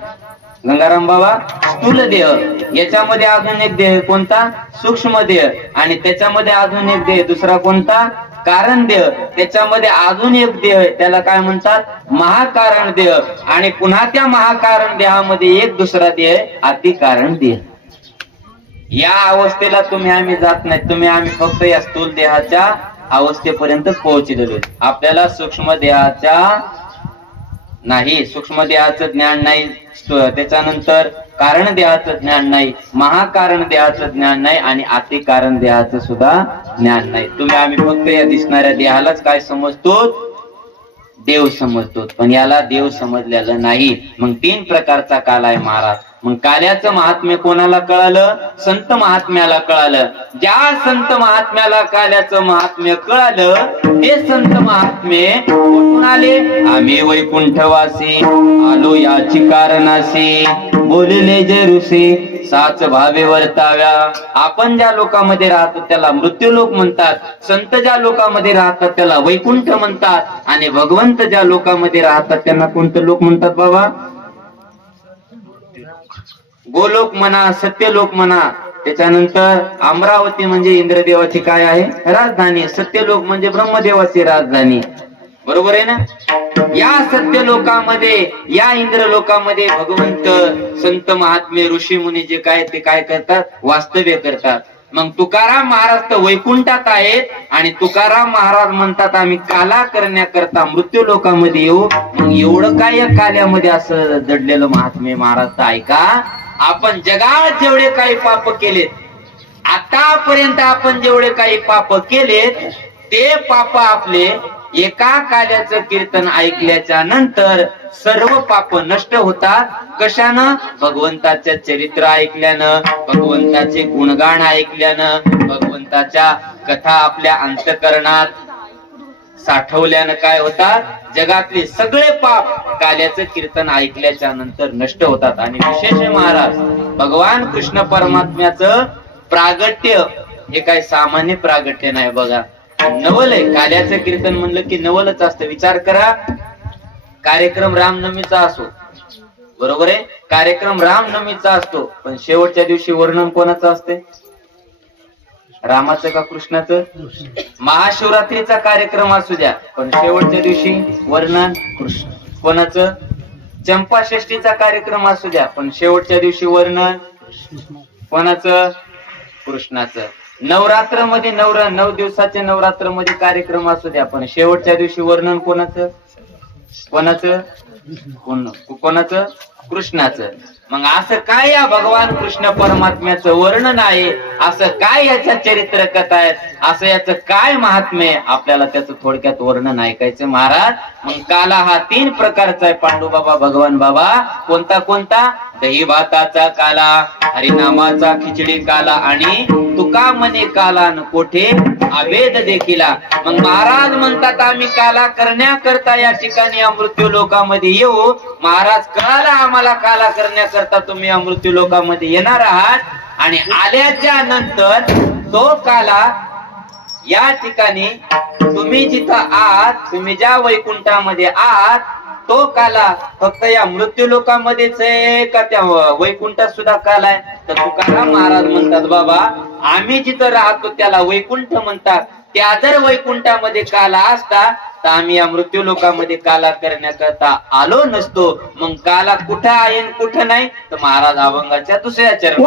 गंगाराम बाबा, स्थूल देह. याच्यामध्ये अजून एक देह कोणता? सूक्ष्म देह. आणि त्याच्यामध्ये अजून एक देह दुसरा कोणता? कारण देह. त्याच्यामध्ये अजून एक देह, त्याला काय म्हणतात? महाकारण देह. आणि पुन्हा त्या महाकारण देहामध्ये एक दुसरा देह, अतिकारण देह. या अवस्थेला आम्ही जात नाही. आम्ही फक्त या स्थूल देहाच्या अवस्थेपर्यंत पोहोचलेलो. आपल्याला सूक्ष्म देहाच्या नाही, सूक्ष्म देहाचं ज्ञान नाही, त्याच्यानंतर कारण देहाचं ज्ञान नाही, महाकारण देहाचं ज्ञान नाही आणि अतिकारण देहाचं सुद्धा ज्ञान नाही. आम्ही फक्त या दिसणाऱ्या देहालाच काय समजतो? देव समजतो. पण याला देव समजलेलं नाही. मग 3 प्रकारचा काल आहे महाराज. मग काल्याचं महात्म्य कोणाला कळालं? संत महात्म्याला कळालं. ज्या संत महात्म्याला काल्याचं महात्म्य कळालं, ते संत महात्म्य कुठून आले? आम्ही वैकुंठवासी आलो याची कारणासी, बोलिले जे ऋषी साच भावे वर्ताव्या. आपण ज्या लोकांमध्ये राहतो त्याला मृत्यू लोक म्हणतात. संत ज्या लोकांमध्ये राहतात त्याला वैकुंठ म्हणतात. आणि भगवंत ज्या लोकांमध्ये राहतात त्यांना कोणतं लोक म्हणतात बाबा? गोलोक म्हणा, सत्यलोक म्हणा. त्याच्यानंतर अमरावती म्हणजे इंद्रदेवाची काय आहे? राजधानी. सत्यलोक म्हणजे ब्रह्मदेवाची राजधानी. बरोबर आहे ना? या सत्य लोकांमध्ये, या इंद्र लोकांमध्ये भगवंत, संत महात्मे, ऋषी मुनी जे काय ते काय करतात? वास्तव्य करतात. मग तुकाराम महाराज तर वैकुंठात आहेत आणि तुकाराम महाराज म्हणतात आम्ही काला करण्याकरता मृत्यू लोकांमध्ये येऊ. मग एवढं काय या काल्यामध्ये असं दडलेलं महात्मे महाराज? तर ऐका, आपण जगात जेवढे काही पाप केलेत, आतापर्यंत आपण जेवढे काही पाप केलेत, ते पाप आपले एका काल्याचं कीर्तन ऐकल्याच्या नंतर सर्व पाप नष्ट होतात. कशानं? भगवंताच्या चरित्र ऐकल्यानं, भगवंताचे गुणगान ऐकल्यानं, भगवंताच्या कथा आपल्या अंतःकरणात साठवल्यानं काय होतात? जगातले सगळे पाप काल्याचं कीर्तन ऐकल्याच्या नंतर नष्ट होतात. आणि विशेष महाराज, भगवान कृष्ण परमात्म्याचं प्रागट्य हे काय सामान्य प्रागट्य नाही बघा. नवल आहे. काल्याचं कीर्तन म्हणलं की नवलच असतं. विचार करा, कार्यक्रम रामनवमीचा असो, बरोबर आहे? कार्यक्रम रामनवमीचा असतो, पण शेवटच्या दिवशी वर्णन कोणाचं असते? रामाचं का कृष्णाचं? महाशिवरात्रीचा कार्यक्रम असू द्या, पण शेवटच्या दिवशी वर्णन कृष्ण कोणाचं? चंपाषष्ठीचा कार्यक्रम असू द्या, पण शेवटच्या दिवशी वर्णन कोणाचं? कृष्णाचं. नवरात्रमध्ये 9 दिवसाचे नवरात्रमध्ये कार्यक्रम असू द्या, पण शेवटच्या दिवशी वर्णन कोणाचं? कोणाचं? कृष्णाचं. मग असं काय या भगवान कृष्ण परमात्म्याचं वर्णन आहे? असं काय याच्या चरित्र कथा आहेत? असं याचं काय महात्म्य? आपल्याला त्याचं थोडक्यात वर्णन ऐकायचं महाराज. मग काला हा 3 प्रकारचा आहे पांडुबाबा भगवान बाबा. कोणता कोणता? दही भाताचा काला, हरिनामाचा खिचडी काला आणि तुका म्हणे काला न कोठे अभेद देखिला. मग महाराज म्हणतात आम्ही काला करण्याकरता या ठिकाणी अमृत्यू लोकामध्ये येऊ. महाराज कळाला आम्हाला काला करण्याकरता तुम्ही अमृत्यू लोकामध्ये येणार आहात. आणि आल्याच्या नंतर तो काला या ठिकाणी तुम्ही जिथं आहात, तुम्ही ज्या वैकुंठामध्ये आहात, तो काला फक्त या मृत्यू लोकांमध्येच आहे का त्या वैकुंठात सुद्धा काला आहे? तर तुकाराम महाराज म्हणतात बाबा आम्ही जिथं राहतो त्याला वैकुंठ म्हणतात. त्या जर वैकुंठामध्ये काला असता तर आम्ही या मृत्यू लोकांमध्ये काला करण्याकरता आलो नसतो. मग काला कुठं आहे कुठं नाही तर महाराज अभंगाच्या दुसऱ्या चरण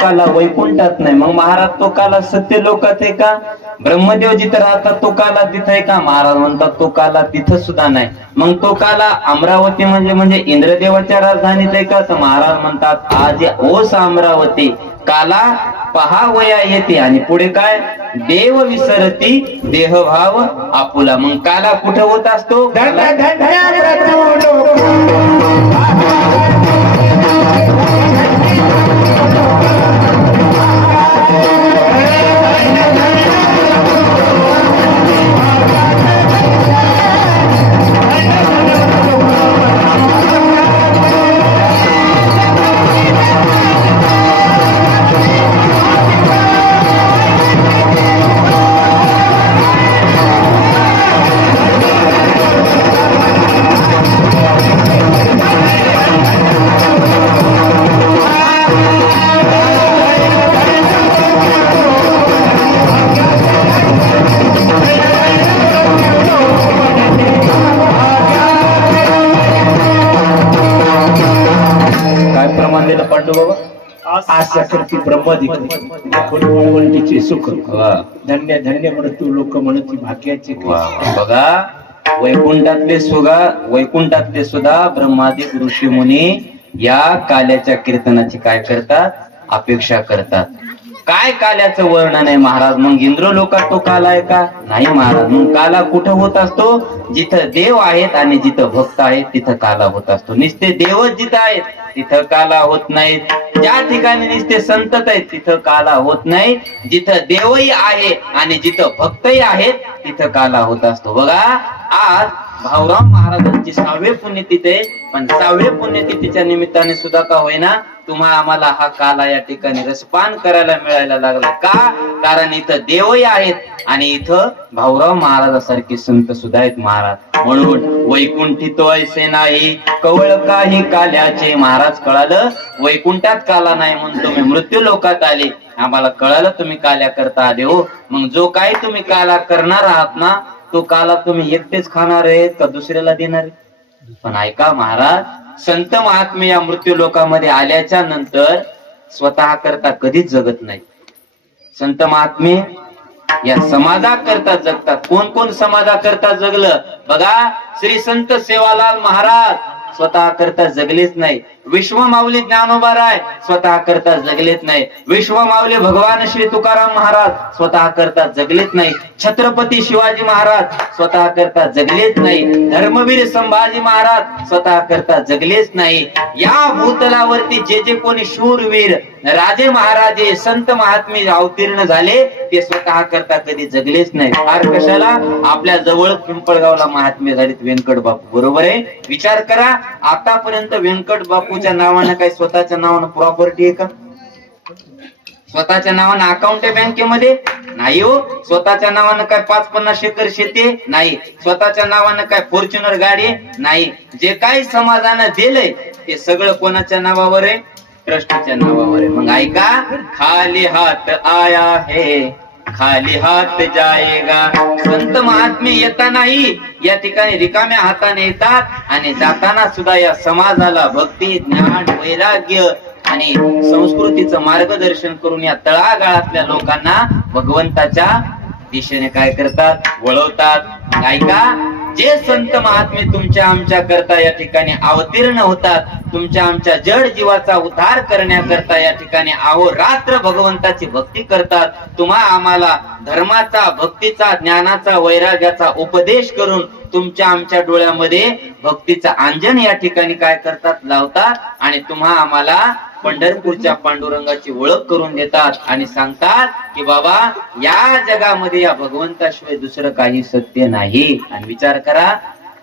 काला वैकुंठात नाही. मग महाराज तो काला सत्य लोकात आहे का? ब्रह्मदेव जिथं राहतात तो काला तिथं आहे का? महाराज म्हणतात तो काला तिथं सुद्धा नाही. मग तो काला अमरावती म्हणजे इंद्रदेवाच्या राजधानीत आहे का? तर महाराज म्हणतात आज ओस अमरावती काला पहावया येते. आणि पुढे काय? देव विसरती देहभाव आपुला. मग काला कुठे होत असतो? आशा करती ब्रह्मादिके सुख धन्य धन्य म्हणत लोक म्हणत भाग्याचे. बघा वैकुंठातले सुद्धा ब्रह्मादिक ऋषी मुनी या काल्याच्या कीर्तनाची काय करतात? अपेक्षा करतात. काय काल्याचं वर्णन आहे महाराज? मग इंद्र लोकात तो काला आहे का? नाही महाराज. मग काला कुठं होत असतो? जिथं देव आहेत आणि जिथं भक्त आहेत तिथं काला होत असतो. नुसते देवच जिथं आहेत तिथं काला होत नाहीत. ज्या ठिकाणी नुसते संतत आहेत तिथं काला होत नाही. जिथं देवही आहे आणि जिथं भक्तही आहेत तिथं काला होत असतो. बघा आज भाऊराव महाराजांची 6वी पुण्यतिथी आहे, पण 6वी पुण्यतिथीच्या निमित्ताने सुद्धा का होईना तुम्हा आम्हाला हा काला या ठिकाणी रसपान करायला मिळायला लागला. का? कारण इथं देवही आहेत आणि इथं भाऊराव महाराजासारखे संत सुद्धा आहेत महाराज. म्हणून वैकुंठी तो ऐसे नाही कवळ काही काल्याचे. महाराज कळालं वैकुंठात काला नाही म्हणून तुम्ही मृत्यू लोकात आले. आम्हाला कळालं तुम्ही काल्या करता आले हो. मग जो काही तुम्ही काला करणार आहात ना तो काला तुम्ही एकटेच खाणार आहेत का दुसऱ्याला देणार आहे? पण ऐका महाराज, संत महात्मे या मृत्यू लोकामध्ये आल्याच्या नंतर स्वतः करता कधीच जगत नाही. संत महात्मे या समाजाकरता जगतात. कोण कोण समाजाकरता जगलं? बघा श्री संत सेवालाल महाराज स्वतः करता जगलेच नाही. विश्व माऊली ज्ञानोबा राय स्वतः करता जगलेच नाही. विश्व माऊली भगवान श्री तुकाराम महाराज स्वतः करता जगलेच नाही. छत्रपती शिवाजी महाराज स्वतः करता जगलेच नाही. धर्मवीर संभाजी महाराज स्वतः करता जगलेच नाही. या भूतलावरती जे जे कोणी शूरवीर राजे महाराजे संत महात्मे अवतीर्ण झाले ते स्वतः करता कधी जगलेच नाही. फार कशाला आपल्या जवळ पिंपळगावला महात्मे झालेत व्यंकट बापू. बरोबर आहे? विचार करा आतापर्यंत व्यंकट बापूच्या नावानं काय स्वतःच्या नावानं प्रॉपर्टी आहे का? स्वतःच्या नावानं अकाउंट आहे बँकेमध्ये? नाही हो. स्वतःच्या नावानं काय 5-50 एकर शेती? नाही. स्वतःच्या नावानं काय फॉर्च्युनर गाडी? नाही. जे काही समाजानं दिलंय ते सगळं कोणाच्या नावावर आहे? ट्रस्टच्या नावावर आहे. मग ऐका, खाली हात आया है खाली हात जाएगा. संत महात्मे येतानाही या ठिकाणी रिकाम्या हाताने येतात आणि जाताना सुद्धा या समाजाला भक्ती ज्ञान वैराग्य आणि संस्कृतीचं मार्गदर्शन करून या तळागाळातल्या लोकांना भगवंताच्या दिशेने काय करतात? वळवतात. ऐका, जे संत महात्मे तुमच्या आमच्या करता या ठिकाणी अवतीर्ण होतात, तुमच्या आमच्या जड जीवाचा उद्धार करण्याकरता या ठिकाणी अहोरात्र भगवंताची भक्ती करतात. तुम्हा आम्हाला धर्माचा भक्तीचा ज्ञानाचा वैराग्याचा उपदेश करून तुमच्या आमच्या डोळ्यामध्ये भक्तीचा अंजन या ठिकाणी काय करतात? लावतात आणि तुम्हा आम्हाला पंढरपूरच्या पांडुरंगाची ओळख करून देतात आणि सांगतात की बाबा या जगामध्ये या भगवंताशिवाय दुसरं काही सत्य नाही. आणि विचार करा,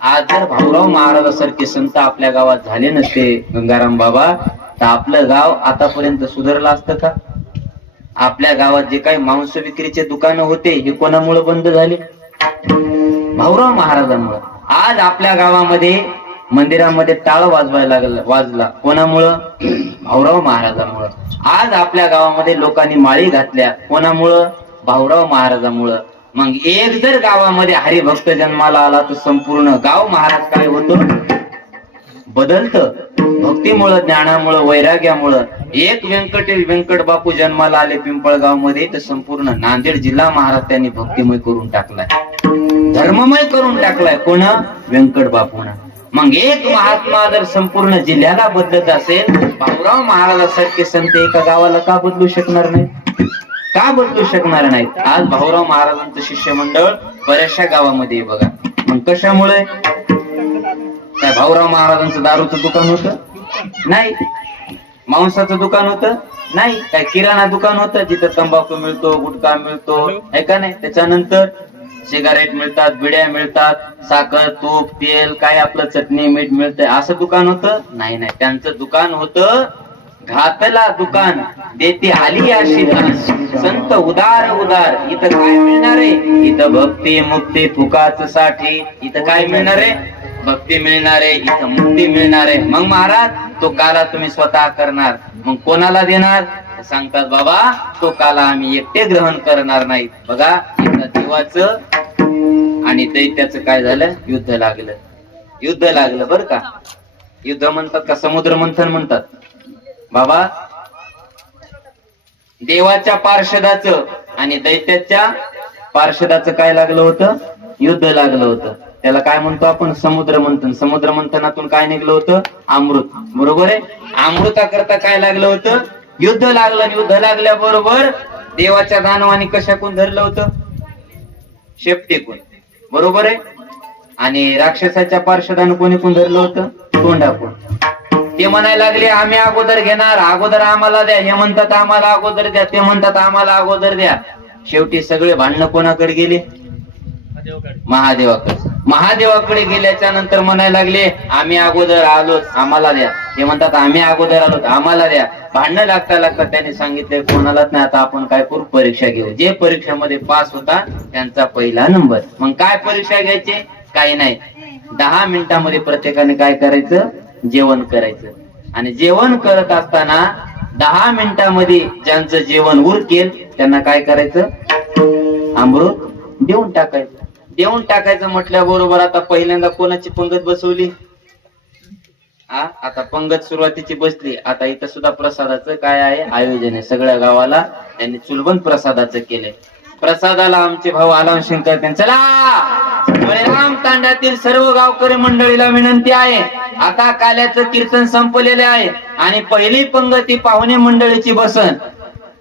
आज जर भाऊराव महाराजासारखे संत आपल्या गावात झाले नसते गंगाराम बाबा तर आपलं गाव आतापर्यंत सुधारलं असतं का? आपल्या गावात जे काही मांस विक्रीचे दुकानं होते हे कोणामुळे बंद झाले? भाऊराव महाराजांमुळे. आज आपल्या गावामध्ये मंदिरामध्ये टाळ वाजवायला वाजला कोणामुळं? भाऊराव महाराजांमुळं. आज आपल्या गावामध्ये लोकांनी माळी घातल्या कोणामुळं? भाऊराव महाराजांमुळं. मग एक जर गावामध्ये हरिभक्त जन्माला आला तर संपूर्ण गाव महाराज काय होतं? बदलतं. भक्तीमुळं ज्ञानामुळं वैराग्यामुळं. एक व्यंकट बापू जन्माला आले पिंपळगाव मध्ये तर संपूर्ण नांदेड जिल्हा महाराज त्यांनी भक्तिमय करून टाकलाय, धर्ममय करून टाकलाय. कोण? व्यंकट बापून. मग एक महात्मा जर संपूर्ण जिल्ह्याला बदलत असेल, भाऊराव महाराजासारखे संत एका गावाला का बदलू शकणार नाही? का बदलू शकणार नाहीत? आज भाऊराव महाराजांचं शिष्यमंडळ बऱ्याचशा गावामध्ये बघा. मग कशामुळे? काय भाऊराव महाराजांचं दारूचं दुकान होतं? नाही. मांसाचं दुकान होतं? नाही. काय किराणा दुकान होतं जिथं तंबाखू मिळतो, गुटखा मिळतो, आहे का नाही? त्याच्यानंतर सिगारेट मिळतात, बिड्या मिळतात, साखर तूप तेल काय आपलं चटणी मीठ मिळतंय असं दुकान होतं? नाही. त्यांचं दुकान होतं घातला दुकान देते आली अशी दान, संत उदार उदार. इथं काय मिळणार आहे? इथं भक्ती मुक्ती फुकाच साठी. इथं काय मिळणार आहे? भक्ती मिळणार आहे, इथं मुक्ती मिळणार आहे. मग महाराज तो काला तुम्ही स्वतः करणार, मग कोणाला देणार? सांगतात बाबा तो काला आम्ही एकटे ग्रहण करणार नाही. बघा इथं देवाचं आणि दैत्याचं काय झालं? युद्ध लागलं. युद्ध लागलं बरं का. युद्ध म्हणतात का समुद्र मंथन म्हणतात? बाबा देवाच्या पार्षदाचं आणि दैत्याच्या पार्षदाचं काय लागलं होतं? युद्ध लागलं होतं. त्याला काय म्हणतो आपण? समुद्र मंथन. समुद्र मंथनातून काय निघलं होतं? अमृत. बरोबर आहे. अमृताकरता काय लागलं होतं? युद्ध लागलं. युद्ध लागल्याबरोबर देवाच्या दानवानी कशाकून धरलं होतं? शेपटीकून. बरोबर आहे. आणि राक्षसाच्या पार्षदानं कोणी कोण धरलं होतं? तोंडाकून. ते म्हणायला लागले आम्ही अगोदर घेणार, अगोदर आम्हाला द्या. हे म्हणतात आम्हाला अगोदर द्या, ते म्हणतात आम्हाला अगोदर द्या. शेवटी सगळे भांडणं कोणाकडे गेले? महादेवाकडे. महादेवाकडे गेल्याच्या नंतर म्हणायला लागले आम्ही अगोदर आलो, आम्हाला द्या. ते म्हणतात आम्ही अगोदर आलो, आम्हाला द्या. भांडणं लागता लागता त्यांनी सांगितले कोणालाच नाही, आता आपण काय करू, परीक्षा घेऊ. जे परीक्षेमध्ये पास होता त्यांचा पहिला नंबर. मग काय परीक्षा घ्यायची? काही नाही, 10 मिनिटांमध्ये प्रत्येकाने काय करायचं? जेवण करायचं. आणि जेवण करत असताना 10 मिनिटांमध्ये ज्यांचं जेवण उरकेल त्यांना काय करायचं? अमृत देऊन टाकायचं. देऊन टाकायचं म्हटल्याबरोबर आता पहिल्यांदा कोणाची पंगत बसवली? आता पंगत सुरुवातीची बसली. आता इथं सुद्धा प्रसादाचं काय आहे? आयोजन आहे. सगळ्या गावाला त्यांनी चुलबंद प्रसादाचं केलंय. प्रसादाला आमचे भाऊ आलाम शंकर त्यांनी चला बळीराम तांड्यातील सर्व गावकरी मंडळीला विनंती आहे, आता काल्याचं कीर्तन संपलेले आहे आणि पहिली पंगती पाहुणे मंडळीची बसन.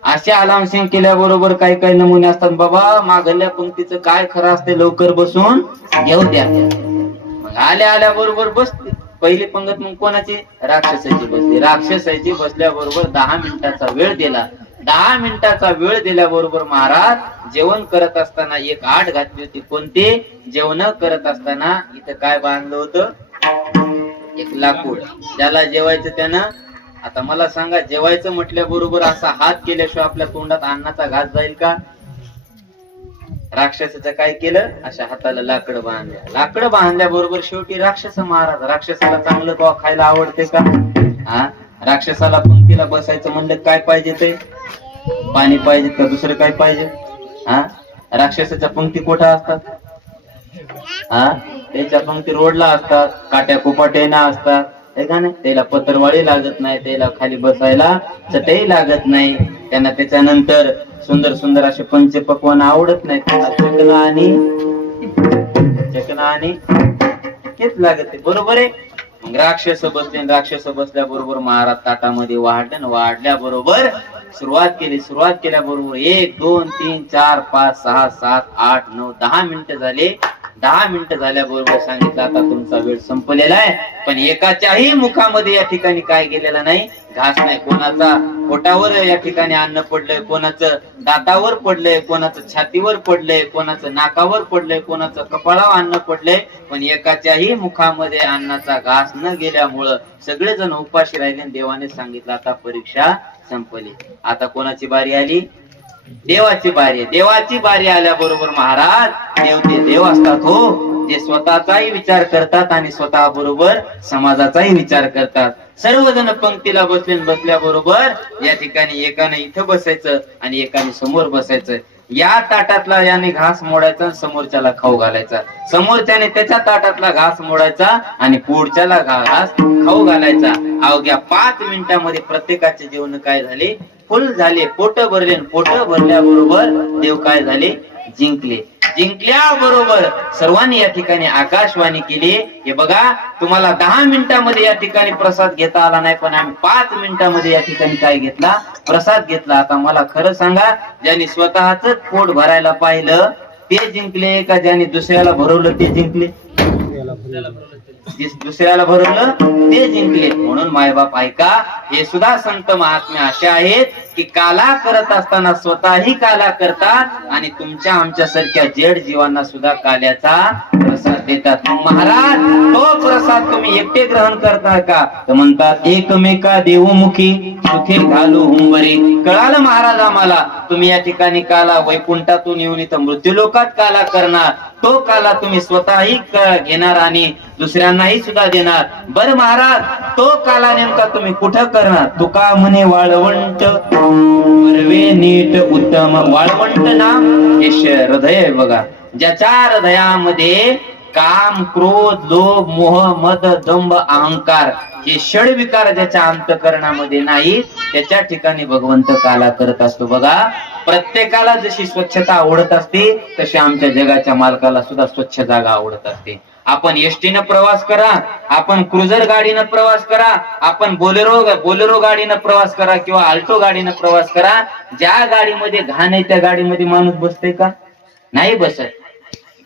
असे आलामसिंग केल्याबरोबर काही काही नमुने असतात, बाबा मागल्या पंक्तीचं काय खरं असते, लवकर बसून घेऊ द्या. मग आल्या बरोबर बसते पहिली पंगत. मग कोणाची? राक्षसाची बसली. राक्षसाची बसल्याबरोबर 10 मिनिटाचा वेळ दिला. 10 मिनिटाचा वेळ दिल्याबरोबर महाराज जेवण करत असताना एक आठ घातली होती. कोणती? जेवण करत असताना इथं काय बांधलं होतं? एक लाकूड. ज्याला जेवायचं त्यानं, आता मला सांगा, जेवायचं म्हटल्याबरोबर असा हात केल्याशिवाय आपल्या तोंडात अन्नाचा घास जाईल का? राक्षसाचं काय केलं? अशा हाताला लाकड बांधल्या. लाकड बांधल्याबरोबर शेवटी राक्षस महाराज, राक्षसाला चांगलं तो खायला आवडते का? राक्षसाला पंक्तीला बसायचं म्हणलं काय पाहिजे? ते पाणी पाहिजे का दुसरं काय पाहिजे? राक्षसाच्या पंक्ती कुठं असतात? त्याच्या पंक्ती रोडला असतात, काट्या कुपाट्याना असतात, का नाही? त्याला पत्रवाळी लागत नाही, त्याला खाली बसायला चटई लागत नाही. त्यांना त्याच्यानंतर सुंदर सुंदर असे पंचपक्वान आवडत नाही. त्यांना चकना आणि हेच लागत. बरोबर आहे. मग राक्षस बसले. राक्षस बसल्याबरोबर महाराज ताटामध्ये वाढल्याबरोबर सुरुवात केली. सुरुवात केल्याबरोबर 1 2 3 4 5 6 7 8 9 10 मिनिटं झाले. 10 मिनिटं झाल्याबरोबर सांगितलं आता तुमचा वेळ संपलेला आहे. पण एकाच्याही मुखामध्ये या ठिकाणी काय गेलेला नाही? घास नाही. कोणाचा पोटावर या ठिकाणी अन्न पडलंय, कोणाचं दातावर पडलंय, कोणाचं छातीवर पडलंय, कोणाचं नाकावर पडलंय, कोणाचं कपाळावर अन्न पडलंय. पण एकाच्याही मुखामध्ये अन्नाचा घास न गेल्यामुळं सगळेजण उपाशी राहिले. देवाने सांगितलं आता परीक्षा संपली. आता कोणाची बारी आली? देवाची बारी आहे. देवाची बारी आल्याबरोबर महाराज देव ते देव असतात हो, जे स्वतःचाही विचार करतात आणि स्वतः बरोबर समाजाचाही विचार करतात. सर्वजण पंक्तीला बसल्याबरोबर या ठिकाणी एकाने इथं बसायचं आणि एकाने समोर बसायचं. या ताटातला याने घास मोडायचा, समोरच्याला खाऊ घालायचा. समोरच्याने त्याच्या ताटातला घास मोडायचा आणि पुढच्याला घास खाऊ घालायचा. अवघ्या 5 मिनिटांमध्ये प्रत्येकाचे जेवण काय झाले? फुल झाले. पोट भरले. पोट भरल्याबरोबर देव काय झाले? जिंकले. जिंकल्याबरोबर सर्वांनी या ठिकाणी आकाशवाणी केली, हे बघा तुम्हाला 10 मिनिटांमध्ये या ठिकाणी प्रसाद घेता आला नाही, पण आम्ही 5 मिनिटांमध्ये या ठिकाणी काय घेतला? प्रसाद घेतला. आता मला खरं सांगा, ज्यांनी स्वतःच पोट भरायला पाहिलं ते जिंकले का ज्यांनी दुसऱ्याला भरवलं ते जिंकले? दुसऱ्याला भरवलं ते जिंकले. म्हणून मायबाप ऐका, हे सुद्धा संत महात्मे असे आहेत की काला करत असताना स्वतःही काला करतात आणि तुमच्या आमच्या सारख्या जेड जीवांना सुद्धा काल्याचा प्रसाद देतात. महाराज तो प्रसाद तुम्ही एकटे ग्रहण करता का? तर म्हणतात एकमेका देवमुखी सुखे घालू हुंबरे. कळालं महाराज आम्हाला, तुम्ही या ठिकाणी काला वैकुंठातून येऊन इथं मृत्यूलोकात काला करणार, तो काला तुम्ही स्वतःही घेणार आणि दुसऱ्यांनाही सुद्धा देणार. बर महाराज, तो काला नेमका तुम्ही कुठं करणार? तुका म्हणे वाळवंट बरवे नीट उत्तम. वाळवंट नाम हे हृदय आहे बघा, ज्याच्या हृदयामध्ये काम, क्रोध, लोभ, मोह, मद, दंभ, अहंकार हे षडविकार ज्याच्या अंतःकरणामध्ये नाही, त्याच्या ठिकाणी भगवंत काला करत असतो. बघा, प्रत्येकाला जशी स्वच्छता आवडत असते तशी आमच्या जगाच्या मालकाला सुद्धा स्वच्छ जागा आवडत असते. आपण एसटीनं प्रवास करा, आपण क्रुझर गाडीनं प्रवास करा, आपण बोलेरो गाडीनं प्रवास करा किंवा आल्टो गाडीनं प्रवास करा, ज्या गाडीमध्ये घाण आहे त्या गाडीमध्ये माणूस बसते का? नाही बसत.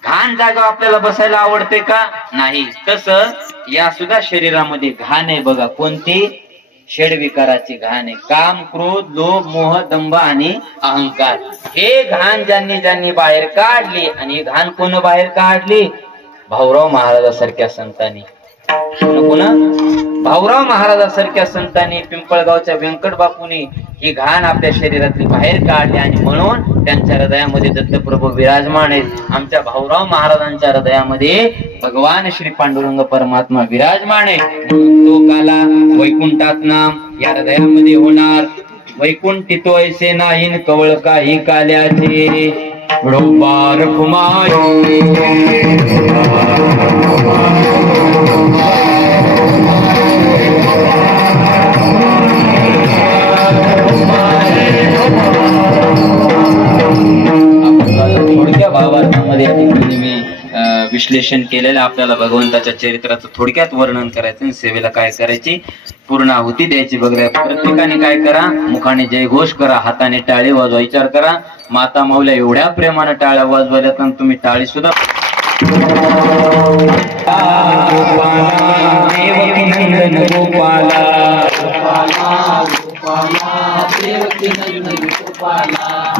घाण जागा आपल्याला बसायला आवडते का? नाही. तसं या सुद्धा शरीरामध्ये घाण आहे बघा. कोणती? षडविकाराची घाण आहे. काम, क्रोध, लोभ, मोह, दंभ आणि अहंकार. हे घाण ज्यांनी बाहेर काढली, आणि हे घाण कोण बाहेर काढली? भाऊराव महाराजासारख्या संतांनी. पुन्हा भाऊराव महाराजासारख्या संतांनी, पिंपळगावच्या व्यंकट बापूंनी ही घाण आपल्या शरीरातली बाहेर काढली, आणि म्हणून त्यांच्या हृदयामध्ये दत्तप्रभू विराजमान आहेत. आमच्या भाऊराव महाराजांच्या हृदयामध्ये भगवान श्री पांडुरंग परमात्मा विराजमान आहे. तो काला वैकुंठात नाम या हृदयामध्ये होणार. वैकुंठी तो ऐसे नाही कवळ काही काल्याचे डोंबार कुमार. थोडक्या भावार्थामध्ये मी विश्लेषण केलेलं. आपल्याला भगवंताच्या चरित्राचं थोडक्यात वर्णन करायचं, सेवेला काय करायची, पूर्ण आहुती द्यायची. बघा प्रत्येकाने काय करा, मुखाने जयघोष करा, हाताने टाळी वाजवा. विचार करा, माता माऊल्या एवढ्या प्रेमाने टाळ्या वाजवल्या, तर तुम्ही टाळी सुद्धा.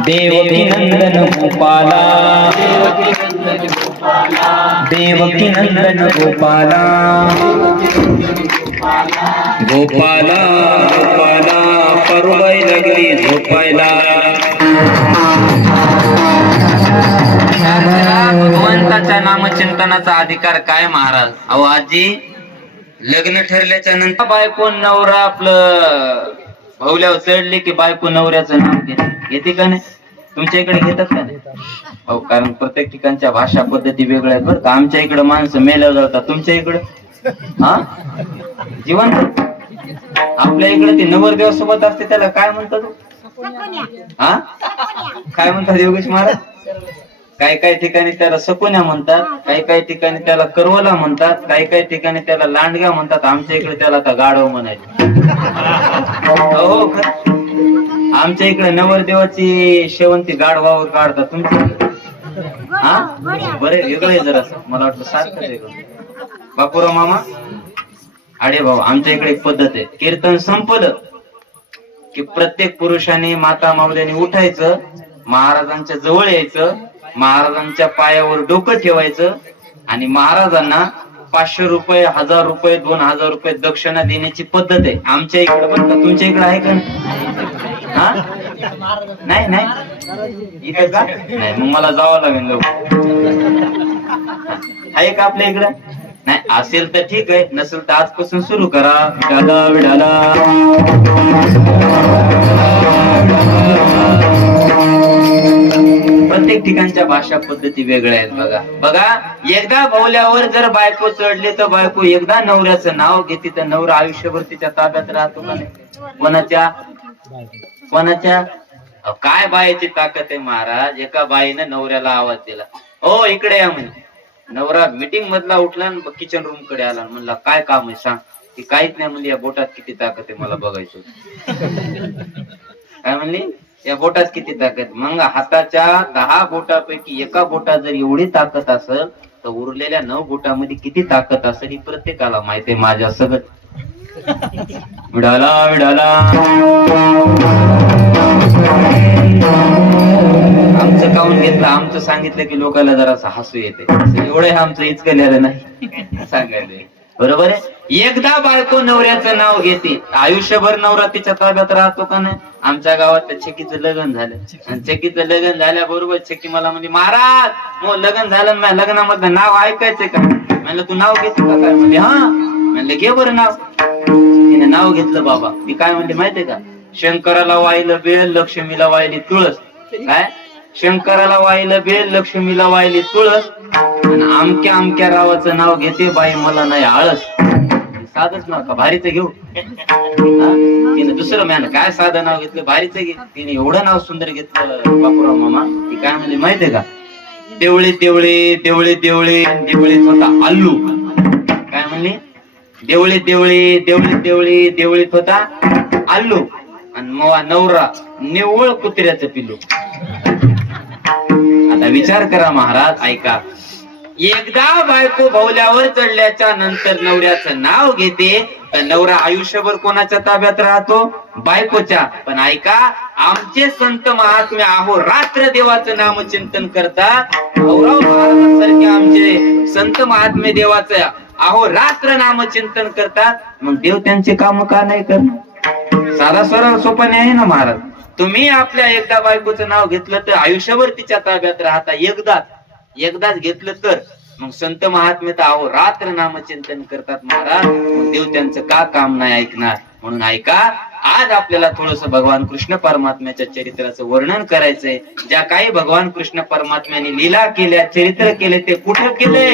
देवकी नंदन गोपाला, देवकी नंदन गोपाला, गोपाला गोपाला परवाई लागली झोपायला. भगवंताच्या नामचिंतनाचा अधिकार काय महाराज? अहो आजी, लग्न ठरल्याच्या नंतर बायको नवरा आपलं भाऊल्यावर चढले की बायको नवऱ्याचं नाव घेते का नाही? तुमच्या इकडे घेतात का नाही? हो, कारण प्रत्येक ठिकाणच्या भाषा पद्धती वेगळ्या आहेत बरं का. आमच्या इकडे माणसं मेल्या जातात, तुमच्या इकडे हा जिवंत. आपल्या इकडे ते नवरदेव सोबत असते त्याला काय म्हणतात? हा काय म्हणतात योगेश महाराज? काही ठिकाणी त्याला सकोन्या म्हणतात, काही ठिकाणी त्याला करवला म्हणतात, काही ठिकाणी त्याला लांडग्या म्हणतात. आमच्या इकडे त्याला आता गाढव म्हणायचे. हो खरं. आमच्या इकडे नवरदेवाची शेवंती गाढवावर काढतात. तुमच्या हा बरे वेगळे जरा, मला वाटतं सारखं वेगळं. बापूराव मामा अडे भाऊ, आमच्या इकडे एक पद्धत आहे. कीर्तन संपलं की प्रत्येक पुरुषाने माता माऊल्याने उठायचं, महाराजांच्या जवळ यायचं, महाराजांच्या पायावर डोकं ठेवायचं, आणि महाराजांना 500 रुपये, 1000 रुपये, 2000 रुपये दक्षिणा देण्याची पद्धत आहे आमच्या इकडे. बरं का, तुमच्या इकडे आहे का? हा नाही नाही इकडे का नाही? मग मला जावं लागेल लवकर. आहे का आपल्या इकडं? नाही असेल तर ठीक आहे, नसेल तर आजपासून सुरू करा. विडाला विडाला प्रत्येक ठिकाणच्या भाषा पद्धती वेगळ्या आहेत. बघा बघा, एकदा भावल्यावर जर बायको चढली तर बायको एकदा नवऱ्याचं नाव घेते तर नवरा आयुष्यभर तिच्या ताब्यात राहतो का नाही? कोणाच्या काय बाईची ताकद आहे महाराज. एका बाईने नवऱ्याला आवाज दिला, हो इकडे या म्हणजे. नवरा मीटिंग मधला उठला आणि किचन रूम कडे आला. म्हणला काय काम आहे सांग. ती काहीच नाही म्हणली, या बोटात किती ताकद आहे मला बघायचं. काय म्हणली? या बोटात किती ताकद? मग हाताच्या 10 बोटापैकी एका बोटात जर एवढी ताकद असेल तर उरलेल्या 9 बोटामध्ये किती ताकद असेल ही प्रत्येकाला माहिती आहे. माझ्या सगळं विडाला विडाला आमचं काऊन घेतलं, आमचं सांगितलं की लोकांना जरासं हसू येते. एवढं आमचं इतकं लिहिलं नाही सांगायचं. बरोबर आहे. एकदा बायको नवऱ्याचं नाव घेते, आयुष्यभर नवरा तिच्या ताब्यात राहतो का नाही? आमच्या गावात छकीचं लग्न झालं, आणि छकीचं लग्न झाल्याबरोबर छकी मला म्हणजे, महाराज मग लग्न झालं, माझ्या लग्नामधलं नाव ऐकायचंय का? म्हणलं तू नाव घेतो का काय? म्हणजे हा. म्हणलं घे बरं नाव. तिने नाव घेतलं बाबा. ती काय म्हणते माहितीये का? शंकराला वाहिलं बेल, लक्ष्मीला वाहिली तुळस. काय? शंकराला वाहिलं बेल, लक्ष्मीला वाहिली तुळस, आणि अमक्या अमक्या रावाचं नाव घेते बाई, मला नाही आळस. साधच नाव का? भारीच घेऊ. तिने दुसरं मॅन काय साधं नाव घेतलं, भारीच घे. तिने एवढं नाव सुंदर घेतलं बापूराव मामा. ती काय म्हणली माहितीये का? देवळे देवळे देवळे देवळे देवळीत होता आल्लू. काय म्हणली? देवळे देवळे देवळे देवळे देवळीत होता आल्लू, आणि नवरा निव्वळ कुत्र्याचं पिल्लू. आता विचार करा महाराज, ऐका. एकदा बायको भवल्यावर चढल्याच्या नंतर नवऱ्याचं नाव घेते तर नवरा आयुष्यभर कोणाच्या ताब्यात राहतो? बायकोच्या. पण ऐका, आमचे संत महात्मे अहो रात्र देवाचं नामचिंतन करतात. गौरव महाराजांसारखे आमचे संत महात्मे देवाचं अहो रात्र नामचिंतन करतात. मग देव त्यांचे काम का नाही करणार? साधा सरळ सोपा आहे ना महाराज. तुम्ही आपल्या एकदा बायकोचं नाव घेतलं तर आयुष्यभर तिच्या ताब्यात राहता. एकदाच घेतलं तर. मग संत महात्मे तर अहो रात्र नामचिंतन करतात महाराज. मग देव त्यांचं का काम नाही ऐकणार? म्हणून ऐका, आज आपल्याला थोडस भगवान कृष्ण परमात्म्याच्या चरित्राचं वर्णन करायचंय. ज्या काही भगवान कृष्ण परमात्म्याने लीला केल्या, चरित्र केले, ते कुठं केले?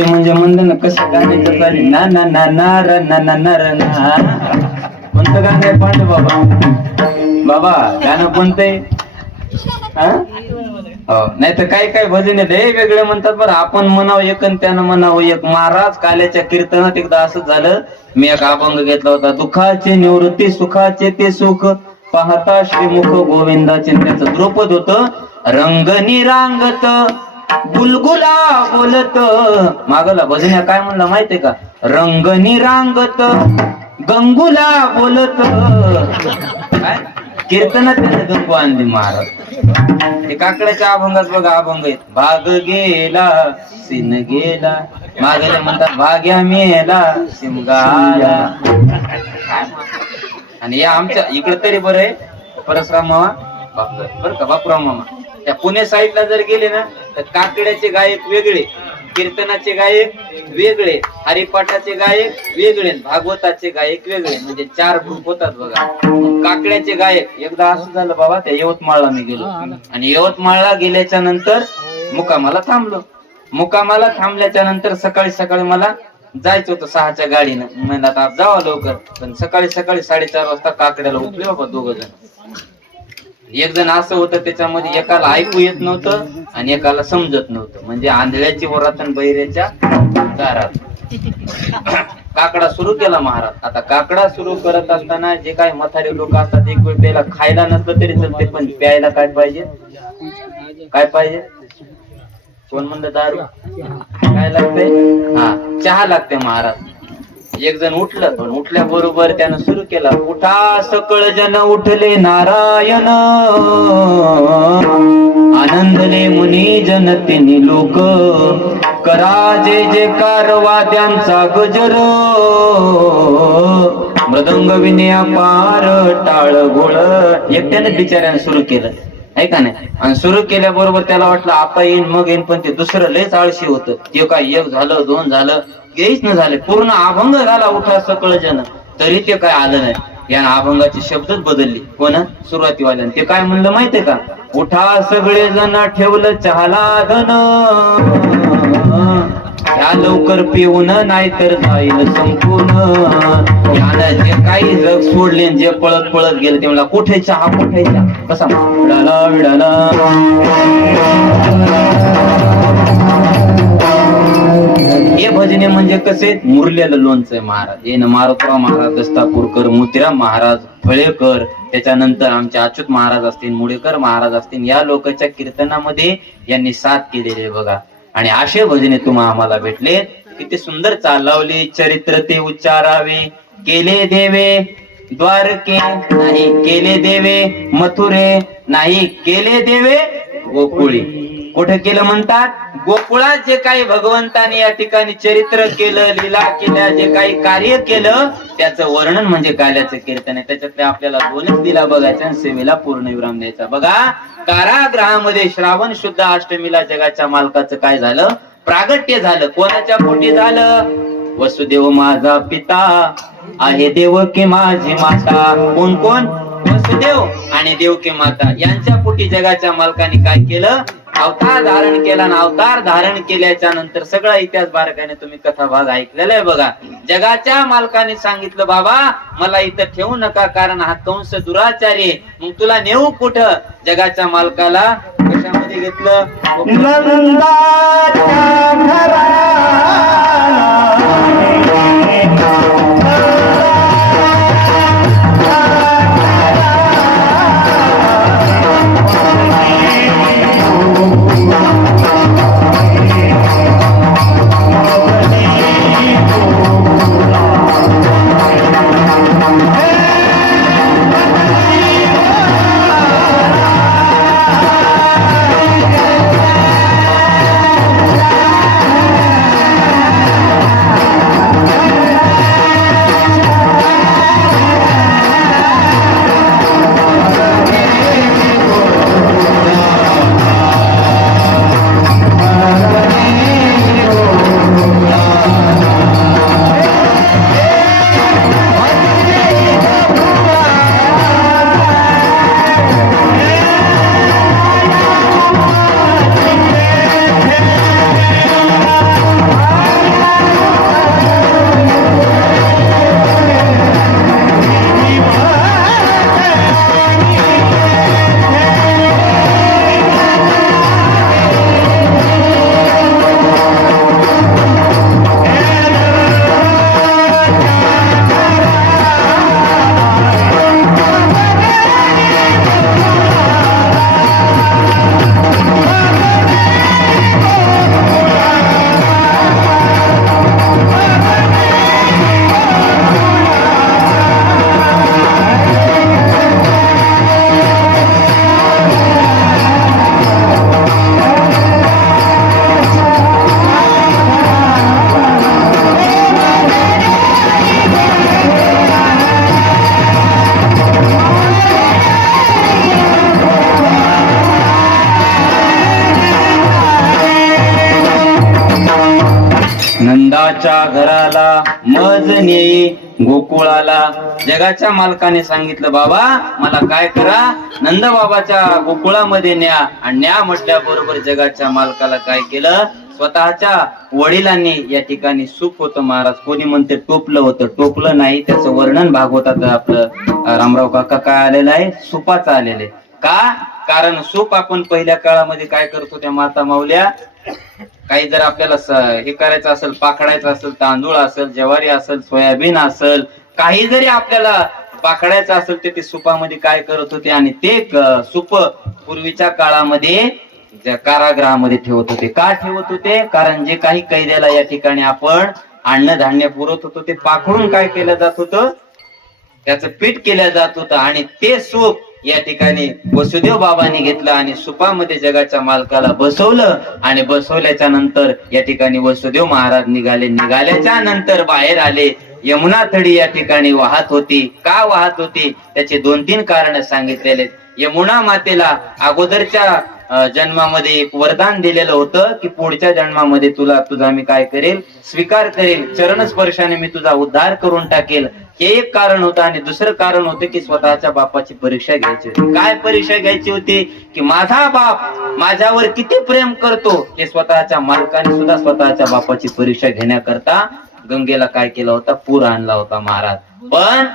म्हणजे म्हणलं ना कसं गाण्याचं चालेल ना ना ना ना र ना ना ना र ना. कोणतं गाणं आहे पांडे बाबा गाणं कोणतंय? नाही तर काय भजन आहे वेगळे म्हणतात बरं. आपण म्हणावं एक आणि त्यानं म्हणावं एक. महाराज काल्याच्या कीर्तनात एकदा असं झालं. मी एक अभंग घेतला होता. दुःखाचे निवृत्ती सुखाचे ते सुख पाहता श्रीमुख गोविंदाचे. त्याचं द्रुपद होतं. रंगनी रांगत बुलगुला बोलत. मागला भजन्या काय म्हणलं माहितीये का? रंगनी रांगत गंगुला बोलत. काय कीर्तनात त्याने गंगू आणली महाराज. हे काकड्याच्या अभंगात बघा अभंग आहेत. भाग गेला सिन गेला, मागले म्हणतात भाग्या मेला सिमगाला. आणि या आमच्या इकडे तरी बरं आहे. परसराम मामा बरं का, बापूराव मामा. त्या पुणे साईडला जर गेले ना तर काकड्याचे गायक वेगळे, कीर्तनाचे गायक वेगळे, हरिपाठाचे गायक वेगळे, भागवताचे गायक वेगळे. म्हणजे 4 ग्रुप होतात बघा. काकड्याचे गायक एकदा असं झालं बाबा, त्या यवतमाळला मी गेलो आणि यवतमाळला गेल्याच्या नंतर मुकामाला थांबलो. मुकामाला थांबल्याच्या नंतर सकाळी मला जायचं होतं 6च्या गाडीनं. म्हणलं आप जावा लवकर. पण सकाळी 4:30 वाजता काकड्याला उठले बाबा 2 जण. एक जण असं होतं त्याच्यामध्ये एकाला ऐकू येत नव्हतं आणि एकाला समजत नव्हतं. म्हणजे आंधळ्याची वरात आणि बहिऱ्याच्या दारात. काकडा सुरू केला महाराज. आता काकडा सुरू करत असताना जे काही म्हातारे लोक असतात, एक वेळ त्याला खायला नसलं तरी चालते, पण प्यायला काय पाहिजे? काय पाहिजे? कोण म्हणलं दारू? काय लागते? चहा लागते महाराज. एक जण उठलं, पण उठल्याबरोबर त्यानं सुरू केला. उठा सकळ जन उठले नारायण, आनंदले मुनी जन तिनी लोक, करा जे जयकार वाद्यांचा गजर, मृदंग विनया पार टाळ गोळ. एकट्याने बिचाऱ्याने सुरू केलं आहे का नाही. आणि सुरू केल्याबरोबर त्याला वाटलं आता येईन मग येईन, पण ते दुसरं लयच आळशी होतं. ते काय 1 झालं 2 झालं काहीच न झाले. पूर्ण अभंग झाला उठा सकळ जन, तरी ते काय आलं नाही. या अभंगाची शब्दच बदलली. कोण? सुरुवातीवाल्यानं. ते काय म्हणलं माहितीये का? उठा सगळे जण ठेवलं चहाला धन, या लवकर पिऊन नाहीतर जाईल संपून. यानं जे काही जग सोडले, जे पळत गेले, ते म्हणला कुठे चहा कुठे चहा. कसा विडाला विडाला. हे भजने म्हणजे कसे मुरलेलं लोणचं महाराज. हे न मारुतराव महाराज दस्तापूरकर, मोतीराम महाराज फळेकर, त्याच्यानंतर आमचे अच्युत महाराज असतील, मुडेकर महाराज असतील, या लोकांच्या कीर्तनामध्ये यांनी साथ केलेली आहे बघा. आणि असे भजने तुम्हाला आम्हाला भेटले. किती सुंदर चालवली चरित्र ते उच्चारावे. केले देवे द्वारके नाही केले देवे मथुरे, नाही केले देवे गोकुळी. कुठे केलं म्हणतात? गोकुळात जे काही भगवंताने या ठिकाणी चरित्र केलं, लीला केल्या, जे काही कार्य केलं त्याचं वर्णन म्हणजे काल्याचं कीर्तन आहे. त्याच्यातले आपल्याला दोनच लीला बघायच्या आणि सेवेला पूर्ण विराम द्यायचा. बघा, कारागृहामध्ये श्रावण शुद्ध अष्टमीला जगाच्या मालकाचं काय झालं? प्रागट्य झालं. कोणाच्या पोटी झालं? वसुदेव माझा पिता आहे, देवकी माझी माता. कोण कोण? वसुदेव आणि देवकी माता यांच्या पोटी जगाच्या मालकाने काय केलं? अवतार धारण केला. आणि अवतार धारण केल्याच्या नंतर सगळा इतिहास बारकाने तुम्ही कथा भाग ऐकलेला आहे. बघा, जगाच्या मालकाने सांगितलं, बाबा मला इथं ठेवू नका, कारण हा कंस दुराचारी. मग तुला नेऊ कुठं? जगाच्या मालकाला कशामध्ये घेतलं? नंदाच्या नंदाच्या घराला मज नेई गोकुळाला. जगाच्या मालकाने सांगितलं, बाबा मला काय करा? नंद बाबाच्या गोकुळामध्ये न्या. आणि न्या म्हटल्याबरोबर जगाच्या मालकाला काय केलं? स्वतःच्या वडिलांनी या ठिकाणी सूप होतं महाराज, कोणी म्हणते टोपलं होतं, टोपलं नाही, त्याचं वर्णन भागवतात आपलं रामराव काका काय आलेलं आहे? सुपाचं आलेलं आहे. का? कारण सूप आपण पहिल्या काळामध्ये काय करतो त्या माता माऊल्या, काही जर आपल्याला हे करायचं असेल, पाखडायचं असेल, तांदूळ असेल, ज्वारी असेल, सोयाबीन असेल, काही जरी आपल्याला पाखडायचं असेल तर ते सुपामध्ये काय करत होते. आणि ते सूप पूर्वीच्या काळामध्ये कारागृहामध्ये ठेवत होते. का ठेवत होते? कारण जे काही कैद्याला या ठिकाणी आपण अन्नधान्य पुरवत होतो ते पाखडून काय केलं जात होतं? त्याचं पीठ केलं जात होतं. आणि ते सूप या ठिकाणी वसुदेव बाबांनी घेतलं आणि सुपामध्ये जगाच्या मालकाला बसवलं. आणि बसवल्याच्या नंतर या ठिकाणी वसुदेव महाराज निघाले. निघाल्याच्या नंतर बाहेर आले. यमुना तडी या ठिकाणी वाहत होती. का वाहत होती? त्याचे 2-3 कारण सांगितलेले. यमुना मातेला अगोदरच्या जन्मामध्ये एक वरदान दिलेलं होतं की पुढच्या जन्मामध्ये तुझा मी काय करेल? स्वीकार करेल. चरणस्पर्शाने मी तुझा उद्धार करून टाकेल. हे एक कारण होतं. आणि दुसरं कारण होतं की स्वतःच्या बापाची परीक्षा घ्यायची होती. काय परीक्षा घ्यायची होती? की माझा बाप माझ्यावर किती प्रेम करतो हे स्वतःच्या मालकाने सुद्धा स्वतःच्या बापाची परीक्षा घेण्याकरता गंगेला काय केला होता? पूर आणला होता महाराज. पण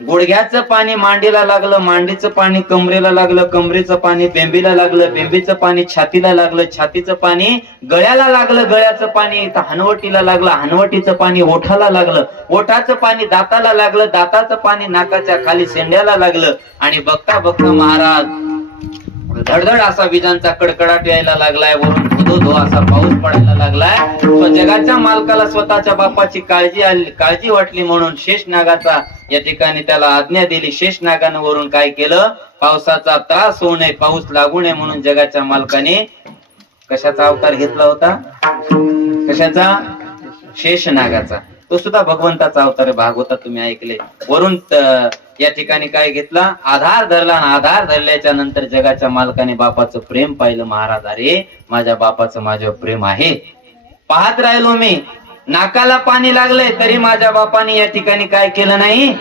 गुडघ्याचं पाणी मांडीला लागलं, मांडीचं पाणी कमरेला लागलं, कमरेचं पाणी बेंबीला लागलं, बेंबीचं पाणी छातीला लागलं, छातीचं पाणी गळ्याला लागलं, गळ्याचं पाणी हनवटीला लागलं, हनवटीचं पाणी ओठाला लागलं, ओठाचं पाणी दाताला लागलं, दाताचं पाणी नाकाच्या खाली शेंड्याला लागलं. आणि बघता बघता महाराज धडधड असा विजांचा कडकडाट यायला लागलाय, वरून धो धो असा पाऊस पडायला लागलाय. जगाच्या मालकाला स्वतःच्या बापाची काळजी वाटली म्हणून शेषनागाचा या ठिकाणी त्याला आज्ञा दिली. शेषनागानं वरून काय केलं, पावसाचा त्रास होऊ नये, पाऊस लागू नये म्हणून जगाच्या मालकाने कशाचा अवतार घेतला होता? कशाचा? शेषनागाचा. तो सुद्धा भगवंताचा अवतार भाग होता, तुम्ही ऐकले. वरून या ठिकाणी काय घेतला? आधार धरला. आधार धरल्याच्या नंतर जगाच्या मालकाने बापाचं प्रेम पाहिलं. महाराज, अरे माझ्या बापाचं माझ्यावर प्रेम आहे. पाहत राहिलो मी, नाकाला पाणी लागलंय तरी माझ्या बापाने या ठिकाणी काय केलं नाही?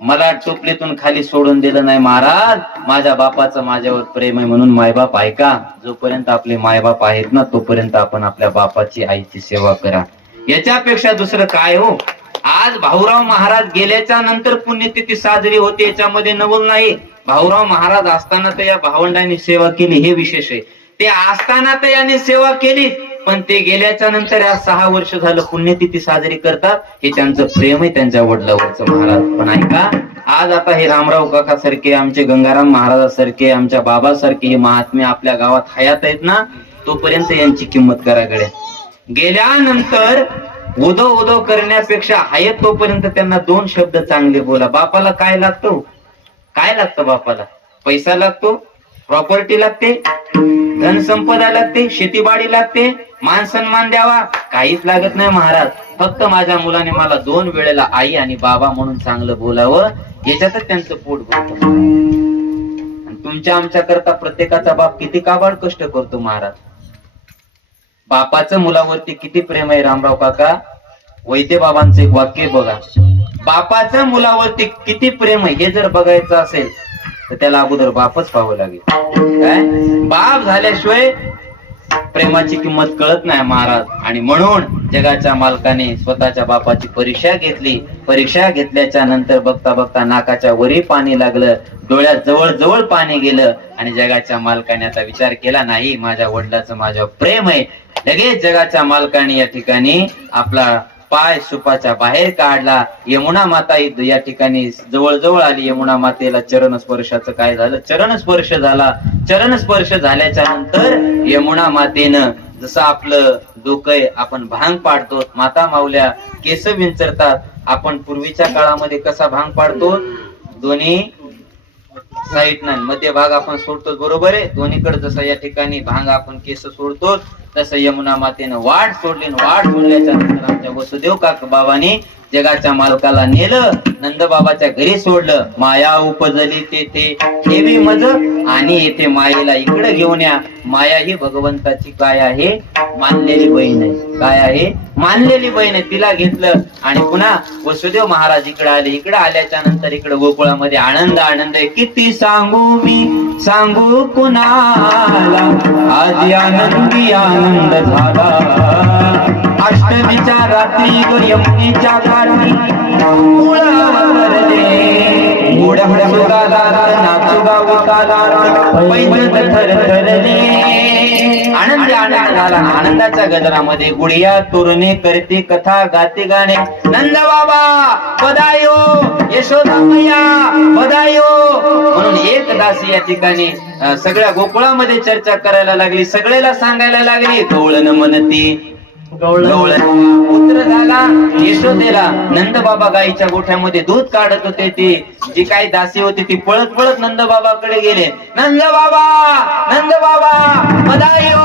मला टोपलीतून खाली सोडून दिलं नाही. महाराज, माझ्या बापाचं माझ्यावर प्रेम आहे म्हणून मायबाप ऐका. जोपर्यंत आपले मायबाप आहेत ना, तोपर्यंत आपण आपल्या बापाची, आईची सेवा करा. याच्यापेक्षा दुसरं काय हो? आज भाऊराव महाराज गेल्याच्या नंतर पुण्यतिथी साजरी होते, याच्यामध्ये नवल नाही. भाऊराव महाराज असताना तर या भावंडांनी सेवा केली, हे विशेष आहे. ते असताना तर यांनी सेवा केली, पण ते गेल्याच्या नंतर या 6 वर्ष झालं पुण्यतिथी साजरी करतात. हे त्यांचं प्रेम आहे त्यांच्या वडिलावरचं. महाराज पण ऐका, आज आता हे रामराव काका सारखे, आमचे गंगाराम महाराजासारखे, आमच्या बाबासारखे हे महात्मे आपल्या गावात हयात आहेत ना, तोपर्यंत यांची किंमत करा गड्या. गेल्यानंतर उदो उदो करण्यापेक्षा हयत तोपर्यंत त्यांना 2 शब्द चांगले बोला. बापाला काय लागतो? काय लागतं बापाला? पैसा लागतो, प्रॉपर्टी लागते, धनसंपदा लागते, शेतीबाडी लागते, मान सन्मान द्यावा, काहीच लागत नाही महाराज. फक्त माझ्या मुलाने मला 2 वेळेला आई आणि बाबा म्हणून चांगलं बोलावं, याच्यातच त्यांचं पोट भरतं. आणि तुमच्या आमच्या करता प्रत्येकाचा बाप किती काबाड कष्ट करतो महाराज. बापाचं मुलावरती किती प्रेम आहे रामराव काका. वैद्य बाबांचं एक वाक्य बघा, बापाचं मुलावरती किती प्रेम आहे हे जर बघायचं असेल तर त्याला अगोदर बापच पाहावं लागेल. काय बाप झाल्याशिवाय प्रेमाची किंमत कळत नाही महाराज. आणि म्हणून जगाच्या मालकाने स्वतःच्या बापाची परीक्षा घेतली. परीक्षा घेतल्याच्या नंतर बघता बघता नाकाच्या वरी पाणी लागलं, डोळ्यात जवळ जवळ पाणी गेलं, आणि जगाच्या मालकाने आता विचार केला, नाही माझ्या वडिलाचं माझ्यावर प्रेम आहे. लगेच जगाच्या मालकाने या ठिकाणी आपला पाय सुपाच्या बाहेर काढला. यमुना माता या ठिकाणी जवळ जवळ आली. यमुना मातेला चरण स्पर्शाचं काय झालं? चरण स्पर्श झाला. चरण स्पर्श झाल्याच्या नंतर यमुना मातेनं जसं आपलं डोकं आपण भांग पाडतो, माता माऊल्या केस विंचरतात. आपण पूर्वीच्या काळामध्ये कसा भांग पाडतो? दोन्ही साईड नाही, मध्य भाग आपण सोडतो, बरोबर आहे. दोन्हीकडे जसं या ठिकाणी भांग आपण केस सोडतो, तसं यमुना मातेनं वाट सोडली. वाट सोडल्याच्या नंतर आमच्या वसुदेव काका बाबांनी जगाच्या मालकाला नेलं, नंदबाबाच्या घरी सोडलं. माया उपजली तेथे ठेवी मज, आणि येथे मायेला इकडे घेऊन या. माया ही भगवंताची काय आहे? मानलेली बहीण आहे. काय आहे? मानलेली बहीण आहे. तिला घेतलं आणि पुन्हा वसुदेव महाराज इकडे आले. इकडे आल्याच्या नंतर इकडे गोकुळामध्ये आनंद आनंद आहे. किती सांगू मी, सांगू कुणाला, आज आनंदी आनंद झाला. अष्टमीच्या रात्री ग यमुनेच्या घाटी घोड्या सुगाला नाचू गावताला पैजत थरथरले. आनंद आनंद झाला. आनंदाच्या गजरामध्ये गुडिया तोरणे करते, कथा गाते, गाणे. नंद बाबा बधायो, यशोदा मैया बधायो म्हणून एक दासी या ठिकाणी सगळ्या गोकुळामध्ये चर्चा करायला लागली. सगळ्याला सांगायला लागली, गवळण म्हणती पुत्र झाला यशोदेला. नंद बाबा गाईच्या गोठ्यामध्ये दूध काढत होते. ती जी काही दासी होती ती पळत पळत नंद बाबाकडे गेले. नंद बाबा, नंद बाबा बधायो,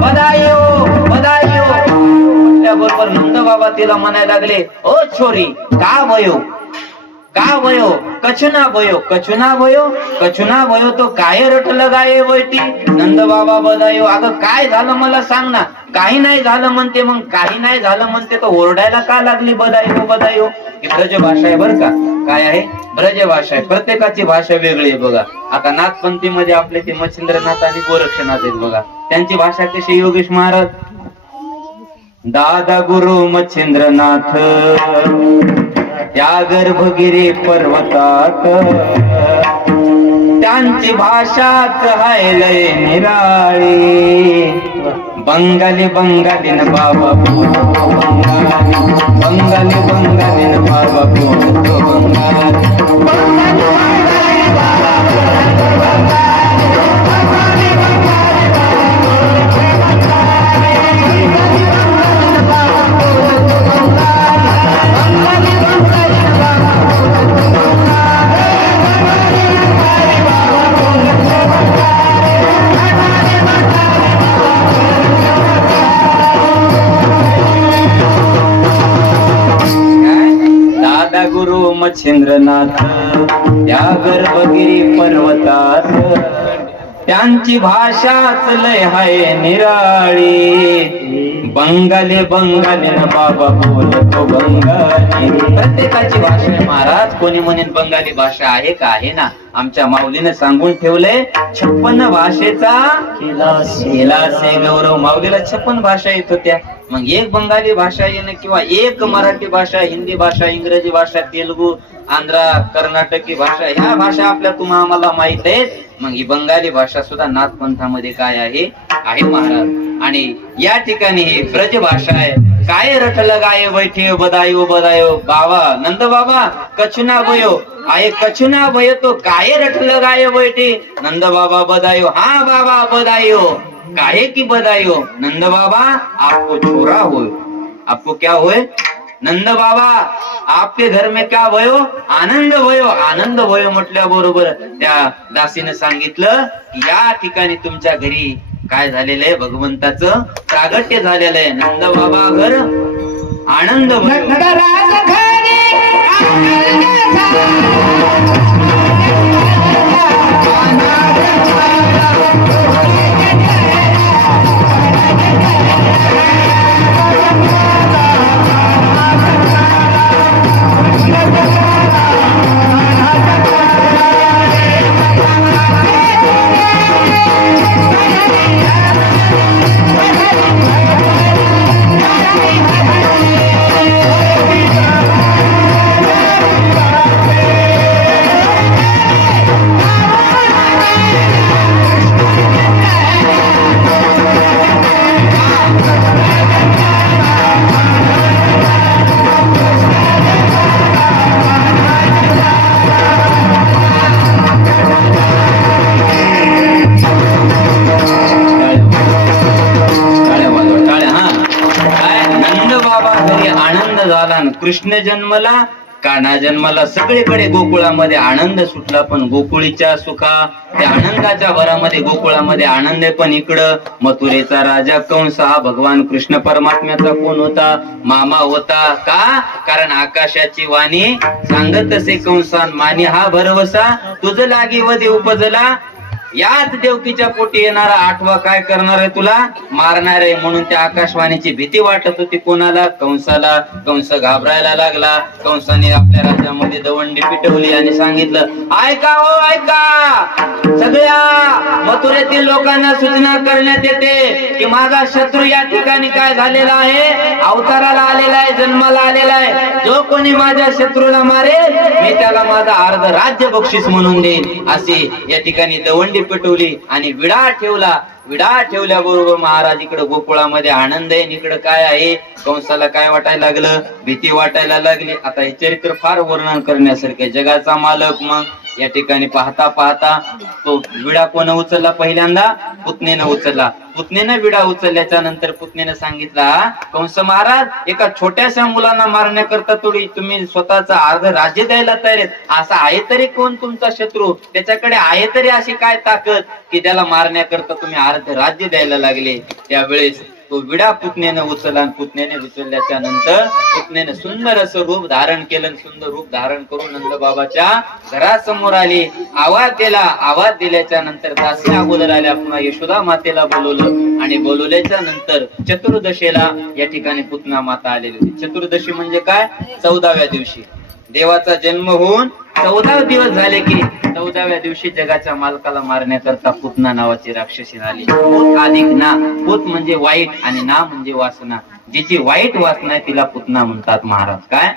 बधायो, बधायो म्हटल्याबरोबर नंद बाबा तिला म्हणायला लागले, ओ छोरी का भयो, का भयो, कछुना भयो, कछुना भयो, कछुना भयो तो काय रट लगाये वैती. नंद बाबा बधायो, अगं काय झालं मला सांग ना. काही नाही झालं म्हणते. मग काही नाही झालं म्हणते तर ओरडायला का लागली? बधायो, बधायो. ही ब्रज भाषा आहे बरं का. काय आहे? ब्रज भाषा आहे. प्रत्येकाची भाषा वेगळी आहे बघा. आता नाथपंथीमध्ये आपले ते मच्छिंद्रनाथ आणि गोरक्षनाथ आहेत बघा. त्यांची भाषा कशी योगेश महाराज? दादा गुरु मच्छिंद्रनाथ त्या गर्भगिरी पर्वतात, त्यांची भाषाच हाय लय निराळी. बंगाली बंगाली न बाबा बंगाली, बंगाली बंगाली न बाबा बंगाली. मच्छिंद्रनाथ त्या गर्भगिरी पर्वतात त्यांची भाषाच लय हाय निराळी बंगाली बंगाली न बाबा बोलतो बंगाली प्रत्येकाची भाषा आहे महाराज कोणी म्हणेन बंगाली भाषा आहे का आहे ना आमच्या माऊलीने सांगून ठेवलंय 56 भाषेचा केलास हे गौरव माऊलीला 56 भाषा येत होत्या मग एक बंगाली भाषा येणं किंवा एक मराठी भाषा हिंदी भाषा इंग्रजी भाषा तेलुगू आंध्रा कर्नाटकी भाषा ह्या भाषा आपल्या तुम्हा आम्हाला माहित आहेत मग ही बंगाली भाषा सुद्धा नाथपंथामध्ये काय आहे महाराज आणि या ठिकाणी ही ब्रज भाषा आहे काय रटलं गाय बैठे बदायो बदायो बाबा नंद बाबा कछुना भयो आये कछुना भयो तो काय रटलं गाय बैठे नंद बाबा बदायो हा बाबा बदायो काहे की बदायो नंद बाबा आपको छोरा हो आपको क्या होय नंद बाबा आपके घर में क्या भयो आनंद भयो म्हटल्या बरोबर त्या दासीने सांगितलं या ठिकाणी तुमच्या घरी काय झालेलं आहे भगवंताचं प्रागट्य झालेलं आहे नंद बाबा घर आनंद भयो कृष्ण जन्मला कान्हा जन्माला सगळीकडे गोकुळामध्ये आनंद सुटला पण गोकुळीच्या सुखा त्या आनंदाच्या भरामध्ये गोकुळामध्ये आनंद पण इकडं मथुरेचा राजा कंस हा भगवान कृष्ण परमात्म्याचा कोण होता मामा होता का कारण आकाशाची वाणी सांगत असे कंसान मानी हा भरवसा तुझ लागी वदे उपजला याच देवकीच्या पोटी येणारा आठवा काय करणार आहे तुला मारणार आहे म्हणून त्या आकाशवाणीची भीती वाटत होती कोणाला कंसाला कंस घाबरायला लागला कंसाने आपल्या राज्यामध्ये दवंडी पिटवली आणि सांगितलं ऐका हो ऐका सगळ्या मथुरेतील लोकांना सूचना करण्यात येते की माझा शत्रू या ठिकाणी काय झालेला आहे अवताराला आलेला आहे जन्माला आलेला आहे जो कोणी माझ्या शत्रूला मारेल मी त्याला माझा अर्ध राज्य बक्षीस म्हणून देईन असे या ठिकाणी दवंडी पेटवली आणि विडा ठेवल्याबरोबर महाराज इकडे गोकुळामध्ये आनंद आहे इकडे काय आहे कंसाला काय वाटायला लागलं भीती वाटायला लागली आता हे चरित्र फार वर्णन करण्यासारखे जगाचा मालक मग या ठिकाणी पाहता पाहता तो विडा कोण उचलला पहिल्यांदा पुतनेनं उचलला पुतनेनं विडा उचलल्याच्या नंतर पुतनेनं सांगितला कंस महाराज एका छोट्याशा मुलांना मारण्याकरता तुम्ही स्वतःचा अर्ध राज्य द्यायला तयार आहेत असा आहे तरी कोण तुमचा शत्रू त्याच्याकडे आहे तरी अशी काय ताकद की त्याला मारण्याकरता तुम्ही अर्ध राज्य द्यायला लागले त्यावेळेस तो विडा पुतनेनं उचलला आणि पुतनेने उचलल्याच्या नंतर पुतनेनं सुंदर असं रूप धारण केलं सुंदर रूप धारण करून नंद बाबाच्या घरासमोर आली आवाज दिल्याच्या नंतर दासी अगोदर आल्या पुन्हा यशोदा मातेला बोलवलं आणि बोलवल्याच्या नंतर चतुर्दशीला या ठिकाणी पुतना माता आलेली होती चतुर्दशी म्हणजे काय 14व्या दिवशी देवाचा जन्म होऊन 14 दिवस झाले की 14व्या दिवशी जगाच्या मालकाला मारण्याकरता पुतना नावाची राक्षसी आली पुत अधिक ना पुत म्हणजे वाईट आणि ना म्हणजे वासना जिची वाईट वासना आहे तिला पुतना म्हणतात महाराज काय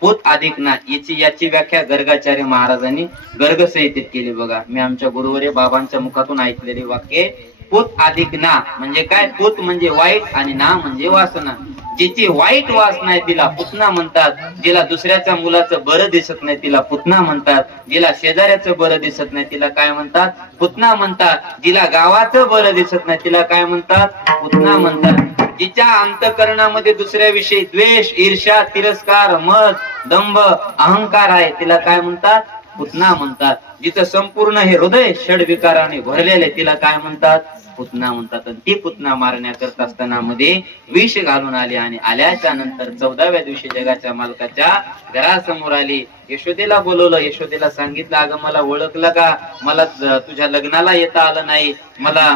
पुत अधिक ना याची व्याख्या गर्गाचार्य महाराजांनी गर्ग संहितेत केली बघा मी आमच्या गुरुवर्य बाबांच्या मुखातून ऐकलेले वाक्य पुत अधिक ना म्हणजे काय पुत म्हणजे वाईट आणि ना म्हणजे वासना जिची वाईट वासना आहे तिला पुतना म्हणतात जिला दुसऱ्याच्या मुलाचं बरं दिसत नाही तिला पुतना म्हणतात जिला शेजाऱ्याचं बरं दिसत नाही तिला काय म्हणतात पुतना म्हणतात जिला गावाचं बरं दिसत नाही तिला काय म्हणतात पुतना म्हणतात जिच्या अंतःकरणामध्ये दुसऱ्याविषयी द्वेष ईर्ष्या तिरस्कार मद दंभ अहंकार आहे तिला काय म्हणतात पुतना म्हणतात जिचं संपूर्ण हे हृदय षड विकाराने भरलेले तिला काय म्हणतात पुतना म्हणतात. आणि ती पुतना मारण्या करत असताना मध्ये विष घालून आली आणि आल्याच्या नंतर 14व्या दिवशी जगाच्या मालकाच्या घरासमोर आली. यशोदेला बोलवलं, यशोदेला सांगितलं, अगं मला ओळखलं का? मला तुझ्या लग्नाला येता आलं नाही, मला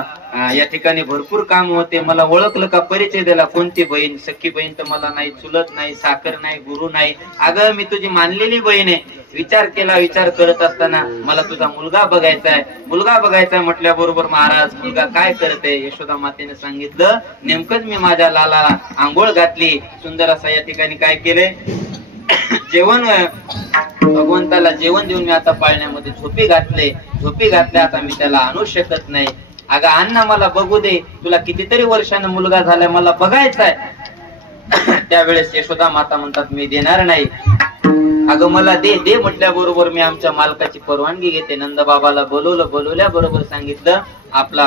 या ठिकाणी भरपूर काम होते, मला ओळखलं का? परिचय दिला. कोणती बहीण? सख्खी बहीण तर मला नाही, चुलत नाही, साखर नाही, गुरु नाही. अगं मी तुझी मानलेली बहीण आहे. विचार केला, विचार करत असताना मला तुझा मुलगा बघायचा आहे. मुलगा बघायचा आहे म्हटल्या बरोबर महाराज मुलगा काय करते? यशोदा मातेने सांगितलं, नेमकंच मी माझ्या लालाला आंघोळ घातली, सुंदर असा या ठिकाणी काय केले, जेवण, भगवंताला जेवण देऊन मी आता पाळण्यामध्ये झोपी घातले. आता मी त्याला आणू शकत नाही. अगं अण्णा मला बघू दे, तुला कितीतरी वर्षानं मुलगा झालाय, मला बघायचा आहे. त्यावेळेस यशोदा माता म्हणतात, मी देणार नाही. अगं मला दे दे म्हटल्या बरोबर मी आमच्या मालकाची परवानगी घेते. नंद बाबाला बोलवलं, बोलवल्या बरोबर सांगितलं, आपला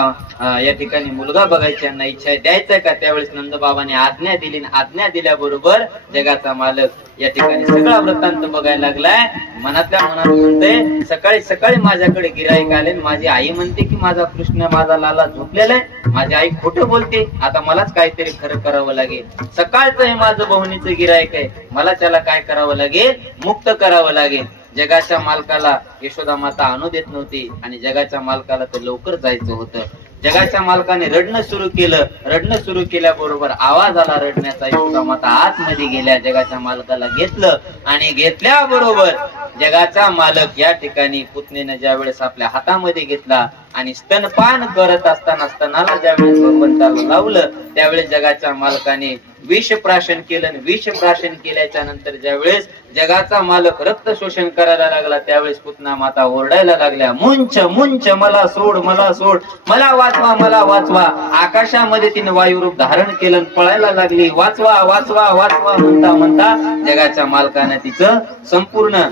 या ठिकाणी मुलगा बघायची यांना इच्छा आहे, द्यायचंय का? त्यावेळेस नंद बाबाने आज्ञा दिली. आज्ञा दिल्याबरोबर जगाचा मालक या ठिकाणी सगळा वृत्तांत बघायला लागलाय. मनातल्या मनात म्हणते, सकाळी सकाळी माझ्याकडे गिराईक आले, माझी आई म्हणते की माझा कृष्ण, माझा लाला झोपलेला आहे. माझी आई खोटं बोलते, आता मलाच काहीतरी खरं करावं लागेल. सकाळचं हे माझं बहुणीचं गिराईक आहे, मला त्याला काय करावं लागेल? मुक्त करावं लागेल. जगाच्या मालकाला यशोदा माता आणू देत नव्हती आणि जगाच्या मालकाला तर लवकर जायचं होतं. जगाच्या मालकाने रडणं सुरू केलं. रडणं सुरू केल्याबरोबर आवाज आला रडण्याचा. यशोदा माता आतमध्ये गेल्या, जगाच्या मालकाला घेतलं आणि घेतल्याबरोबर जगाचा मालक या ठिकाणी पुतणीने ज्या वेळेस आपल्या हातामध्ये घेतला आणि स्तनपान करत असताना स्तनाला ज्यावेळेस भगवंताला लावलं, त्यावेळेस जगाच्या मालकाने विष प्राशन केलं. विष प्राशन केल्याच्या नंतर ज्यावेळेस जगाचा मालक रक्त शोषण करायला लागला, त्यावेळेस पुतना माता ओरडायला लागल्या, मुंच मुंच, मला सोड, मला सोड, मला वाचवा, मला वाचवा. आकाशामध्ये तिने वायुरूप धारण केलं, पळायला लागली, वाचवा वाचवा वाचवा म्हणता म्हणता जगाच्या मालकाने तिचं संपूर्ण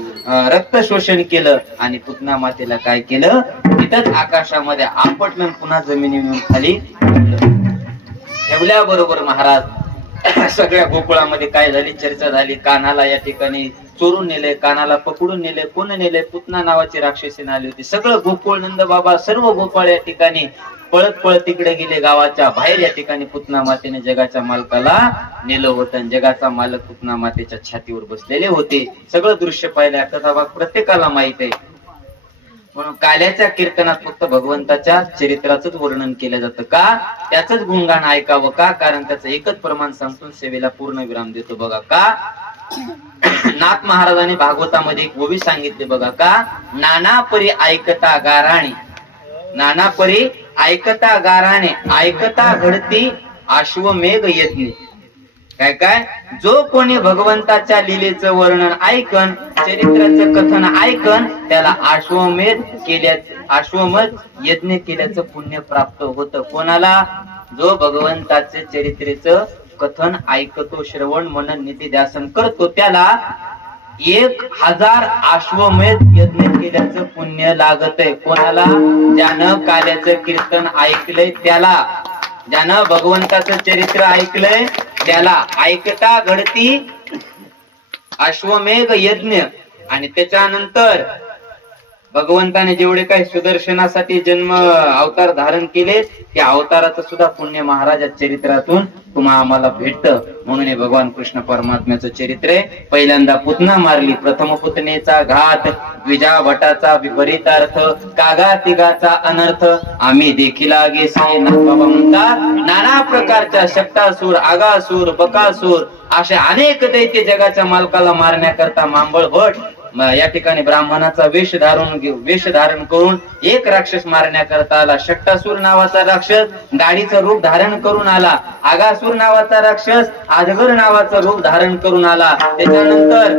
रक्त शोषण केलं आणि पुतना मातेला काय केलं, तिथंच आकाशामध्ये आपटलं, पुन्हा जमिनीवरून खाली ठेवल्याबरोबर महाराज सगळ्या गोकुळामध्ये काय झाली, चर्चा झाली. कानाला या ठिकाणी चोरून नेले, कानाला पकडून नेले. कोण नेले? पुतना नावाची राक्षसीने आली होती. सगळं गोकुळ, नंद बाबा, सर्व गोपाळ या ठिकाणी पळत पळत तिकडे गेले. गावाच्या बाहेर या ठिकाणी पुतना मातेने जगाच्या मालकाला नेलं होतं. जगाचा मालक पुतना मातेच्या छातीवर बसलेले होते. सगळं दृश्य पाहिलं. कथा भाग प्रत्येकाला माहित आहे. म्हणून काल्याच्या कीर्तनात फक्त भगवंताच्या चरित्राच वर्णन केलं जातं. का? त्याच गुणगान ऐकावं का? कारण त्याचं एकच प्रमाण सांगतो, सेवेला पूर्ण विराम देतो. बघा का, नाथ महाराजांनी भागवतामध्ये एक ओवी सांगितली. बघा का, नाना परी ऐकता गाराणी, नाना परी ऐकता गाराणे, ऐकता घडती अश्वमेघ यज्ञ. काय काय? जो कोणी भगवंताच्या लीलेचं वर्णन ऐकन, चरित्राचं कथन ऐकन, त्याला अश्वमेध यज्ञ केल्याचं पुण्य प्राप्त होतं. कोणाला? जो भगवंताचे चरित्रेचं कथन ऐकतो, श्रवण मनन निधी ध्यासन करतो, त्याला 1000 अश्वमेध यज्ञ केल्याचं पुण्य लागतंय. कोणाला? ज्यानं काल्याचं कीर्तन ऐकलंय त्याला, ज्यानं भगवंताचं चरित्र ऐकलंय त्याला. ऐकता घडती अश्वमेघ यज्ञ. आणि त्याच्यानंतर भगवंताने जेवढे काही सुदर्शनासाठी जन्म अवतार धारण केले, त्या अवताराचं सुद्धा पुण्य महाराजा चरित्रातून तुम्हा आम्हाला भेटतं. म्हणून हे भगवान कृष्ण परमात्म्याचं चरित्र आहे. पहिल्यांदा पुतना मारली, प्रथम पुतनेचा घात, द्विजा भटाचा विपरीतार्थ, कागा तिगाचा अनर्थ, आम्ही देखील आगे साई. बाबा म्हणतात, नाना प्रकारच्या शक्तासूर, आगासूर, बकासूर अशा अनेक दैत्य जगाच्या मालकाला मारण्याकरता मांबळ भट या ठिकाणी ब्राह्मणाचा वेश धारण करून एक राक्षस मारण्याकरता आला. शक्तासूर नावाचा राक्षस गाडीचं रूप धारण करून आला. आगासूर नावाचा राक्षस अजगर नावाचं रूप धारण करून आला. त्याच्यानंतर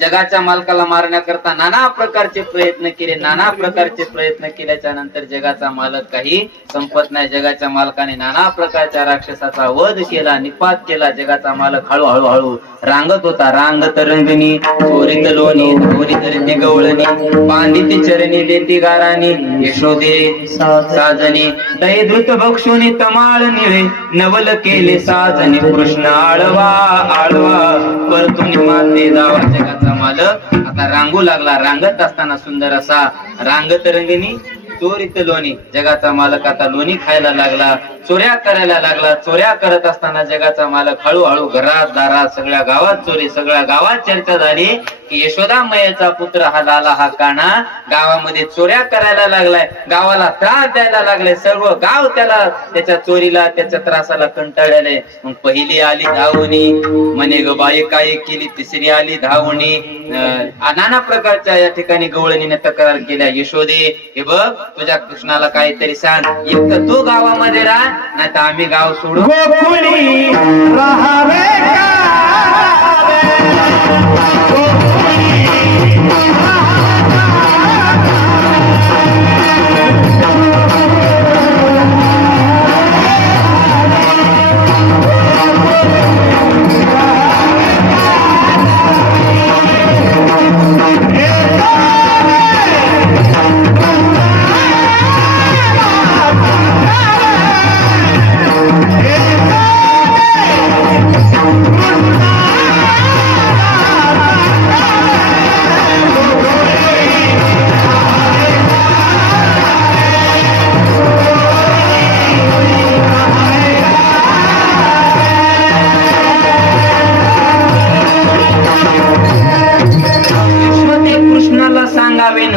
जगाच्या मालकाला मारण्याकरता नाना प्रकारचे प्रयत्न केले. नाना प्रकारचे प्रयत्न केल्याच्या नंतर जगाचा मालक काही संपत नाही. जगाच्या मालकाने नाना प्रकारच्या राक्षसाचा वध केला, निपात केला. जगाचा मालक हळूहळू हळू रांगत होता. रांगत रंगणी, चोरीत लोणी, धोरी गवळणी, बांधित चरणी देती गाराणी, यशोदे साजनी, दये धृत भक्षुनी तमाळ निळे, नवल केले साजनी, कृष्ण आळवा आळवा परतून माते जावा. जगाचा मालक आता रांगू लागला. रांगत असताना सुंदर असा रांगत रंगणी चोरीत लोणी. जगाचा मालक आता लोणी खायला लागला, चोऱ्या करायला लागला. चोऱ्या करत असताना जगाचा मालक हळूहळू घरात दारात सगळ्या गावात चोरी. सगळ्या गावात चर्चा झाली की यशोदा मैयाचा पुत्र हा झाला हा कान्हा गावामध्ये चोऱ्या करायला लागलाय, गावाला त्रास द्यायला लागलाय. सर्व गाव त्याला त्याच्या चोरीला त्याच्या त्रासाला कंटाळले. मग पहिली आली धावणी, म्हणे ग बाई काय केली. तिसरी आली धावणी. नाना प्रकारच्या या ठिकाणी गवळणीने तक्रार केल्या. यशोदे हे बघ तुझ्या कृष्णाला काहीतरी सांग, एक तर तू गावामध्ये राह नाही तर आम्ही गाव सोडू. गोकुळी राहावे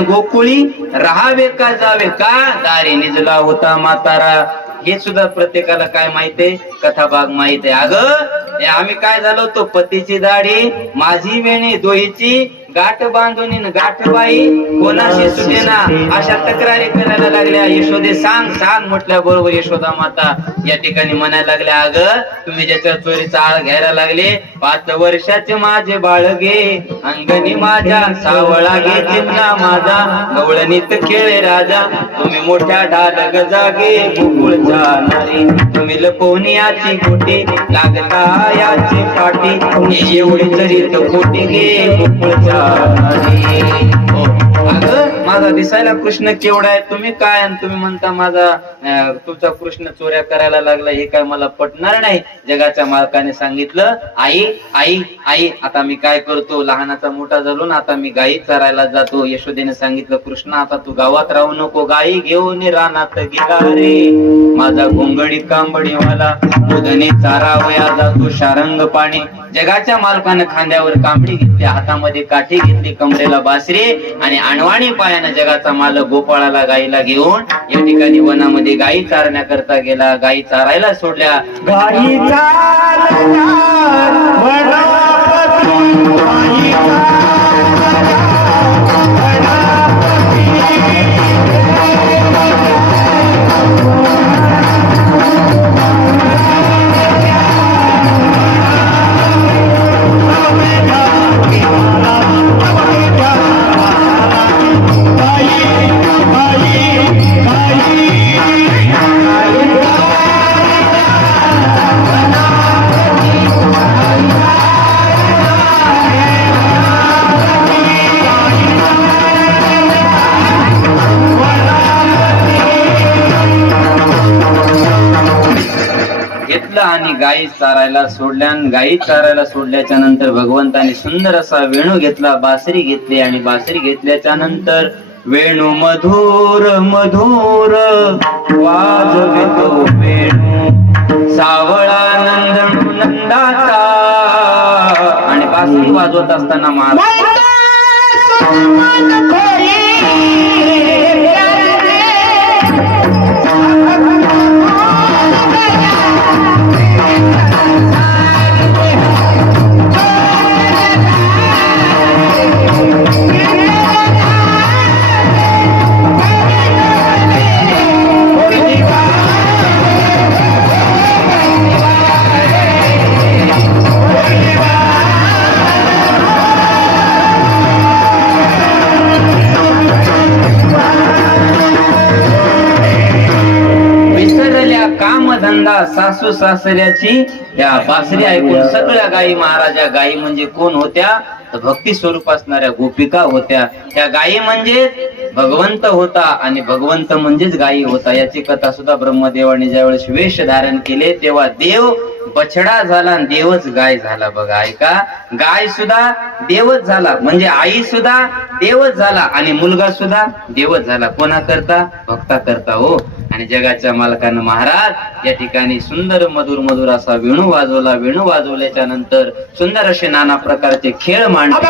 गोकुळी राहावे का जावे का, दारी निजला होता म्हातारा. हे सुद्धा प्रत्येकाला काय माहितीये, कथा भाग माहित आहे. अगं आम्ही काय झालो, तो पतीची दाढी माझी वेणी दोहीची गाठ बांधून गाठ बाई कोणाशी सुटेना अशा तक्रारी करायला लागल्या. यशोदे सांग सांग म्हटल्या बरोबर यशोदा माता या ठिकाणी म्हणायला लागल्या, अगं तुम्ही ज्याच्या चोरीचा आळ घ्यायला लागले, 5 वर्षाचे माझे बाळगे अंगणी माझ्या सावळा घे चिमणा माझा गवळणीत खेळे राजा. तुम्ही मोठ्या ढाल जागे गोकुळच्या नारी, तुम्ही लपवण्याची गोटी लागता याची पाठी, एवढी चरित खोटी गे गोकुळच्या नारी. अगं माझा दिसायला कृष्ण केवढा आहे, तुम्ही काय आणि तुम्ही म्हणता माझा तुमचा कृष्ण चोऱ्या करायला लागला, हे काय मला पटणार नाही. जगाच्या मालकाने सांगितलं, आई आई आई आता मी काय करतो, लहानाचा मोठा झालो ना, आता मी गाई चरायला जातो. यशोदेने सांगितलं, कृष्ण आता तू गावात राहू नको, गाई घेऊन रानात गेला रे. माझा घोंगडी कांबडी वाला उधने चारावया जातो शारंग पाणी. जगाच्या मालकानं खांद्यावर कांबडी घेतली, हातामध्ये काठी घेतली, कमरेला बासरी आणि अणवाणी पायानं जगाचा मालक गोपाळाला गाईला घेऊन या ठिकाणी वनामध्ये गाई चारण्याकरता गेला. गाई चारायला सोडल्या. गाई आणि गाई चारायला सोडल्या. गाई चारायला सोडल्याच्या नंतर भगवंताने सुंदर असा वेणू घेतला, बासरी घेतली आणि बासरी घेतल्याच्या नंतर वेणू मधुर मधुर वाजवितो वेणू सावळा नंदणू नंदाचा. आणि बासरी वाजवत असताना महाराज धंदा सासू सासऱ्याची त्या बासरी ऐकून सगळ्या गायी महाराजा. गायी म्हणजे कोण होत्या, तर भक्ती स्वरूप असणाऱ्या गोपिका होत्या. त्या गायी म्हणजे भगवंत होता आणि भगवंत म्हणजेच गायी होता. याची कथा सुद्धा ब्रह्मदेवाने ज्यावेळेस वेश धारण केले तेव्हा देव बछडा झाला आणि देवच गाय झाला बघा. ऐका, गाय सुद्धा देवच झाला, म्हणजे आई सुद्धा देवच झाला आणि मुलगा सुद्धा देवच झाला. कोणा करता? भक्ता करता हो. आणि जगाच्या मालकानं महाराज या ठिकाणी सुंदर मधुर मधुर असा वेणू वाजवला. वेणू वाजवल्याच्या नंतर सुंदर असे नाना प्रकारचे खेळ मांडले.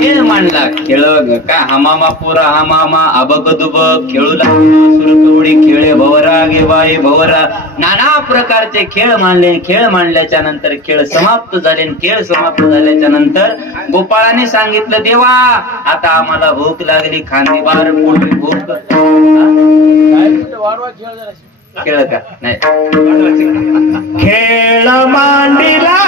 खेळ मांडला. खेळ का हमामा पुरा हमामा अबक दुबक खेळू लागले सुरकवडी खेळे भवरा गे बाई भवरा. नाना प्रकारचे खेळ मांडले. खेळ मांडल्याच्या नंतर खेळ समाप्त झाले. खेळ समाप्त झाल्याच्या नंतर गोपाळाने सांगितलं, देवा आता आम्हाला भूक लागली, खांदी बार पोटी भूक. खेळ का नाही, खेळ मांडिला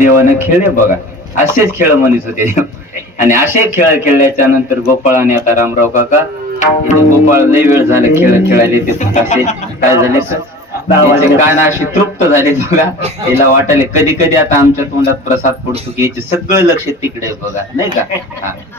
देवानं खेळले बघा. असेच खेळ म्हणत होते देव. आणि असे खेळ खेळल्याच्या नंतर गोपाळाने आता रामराव काका इथे गोपाळ लय वेळ झाले खेळ खेळायला ते असे काय झाले सर कान अशी तृप्त झाले बघा. तिला वाटायला कधी कधी आता आमच्या तोंडात प्रसाद पडतो की याचे सगळं लक्ष तिकडे आहे बघा नाही का.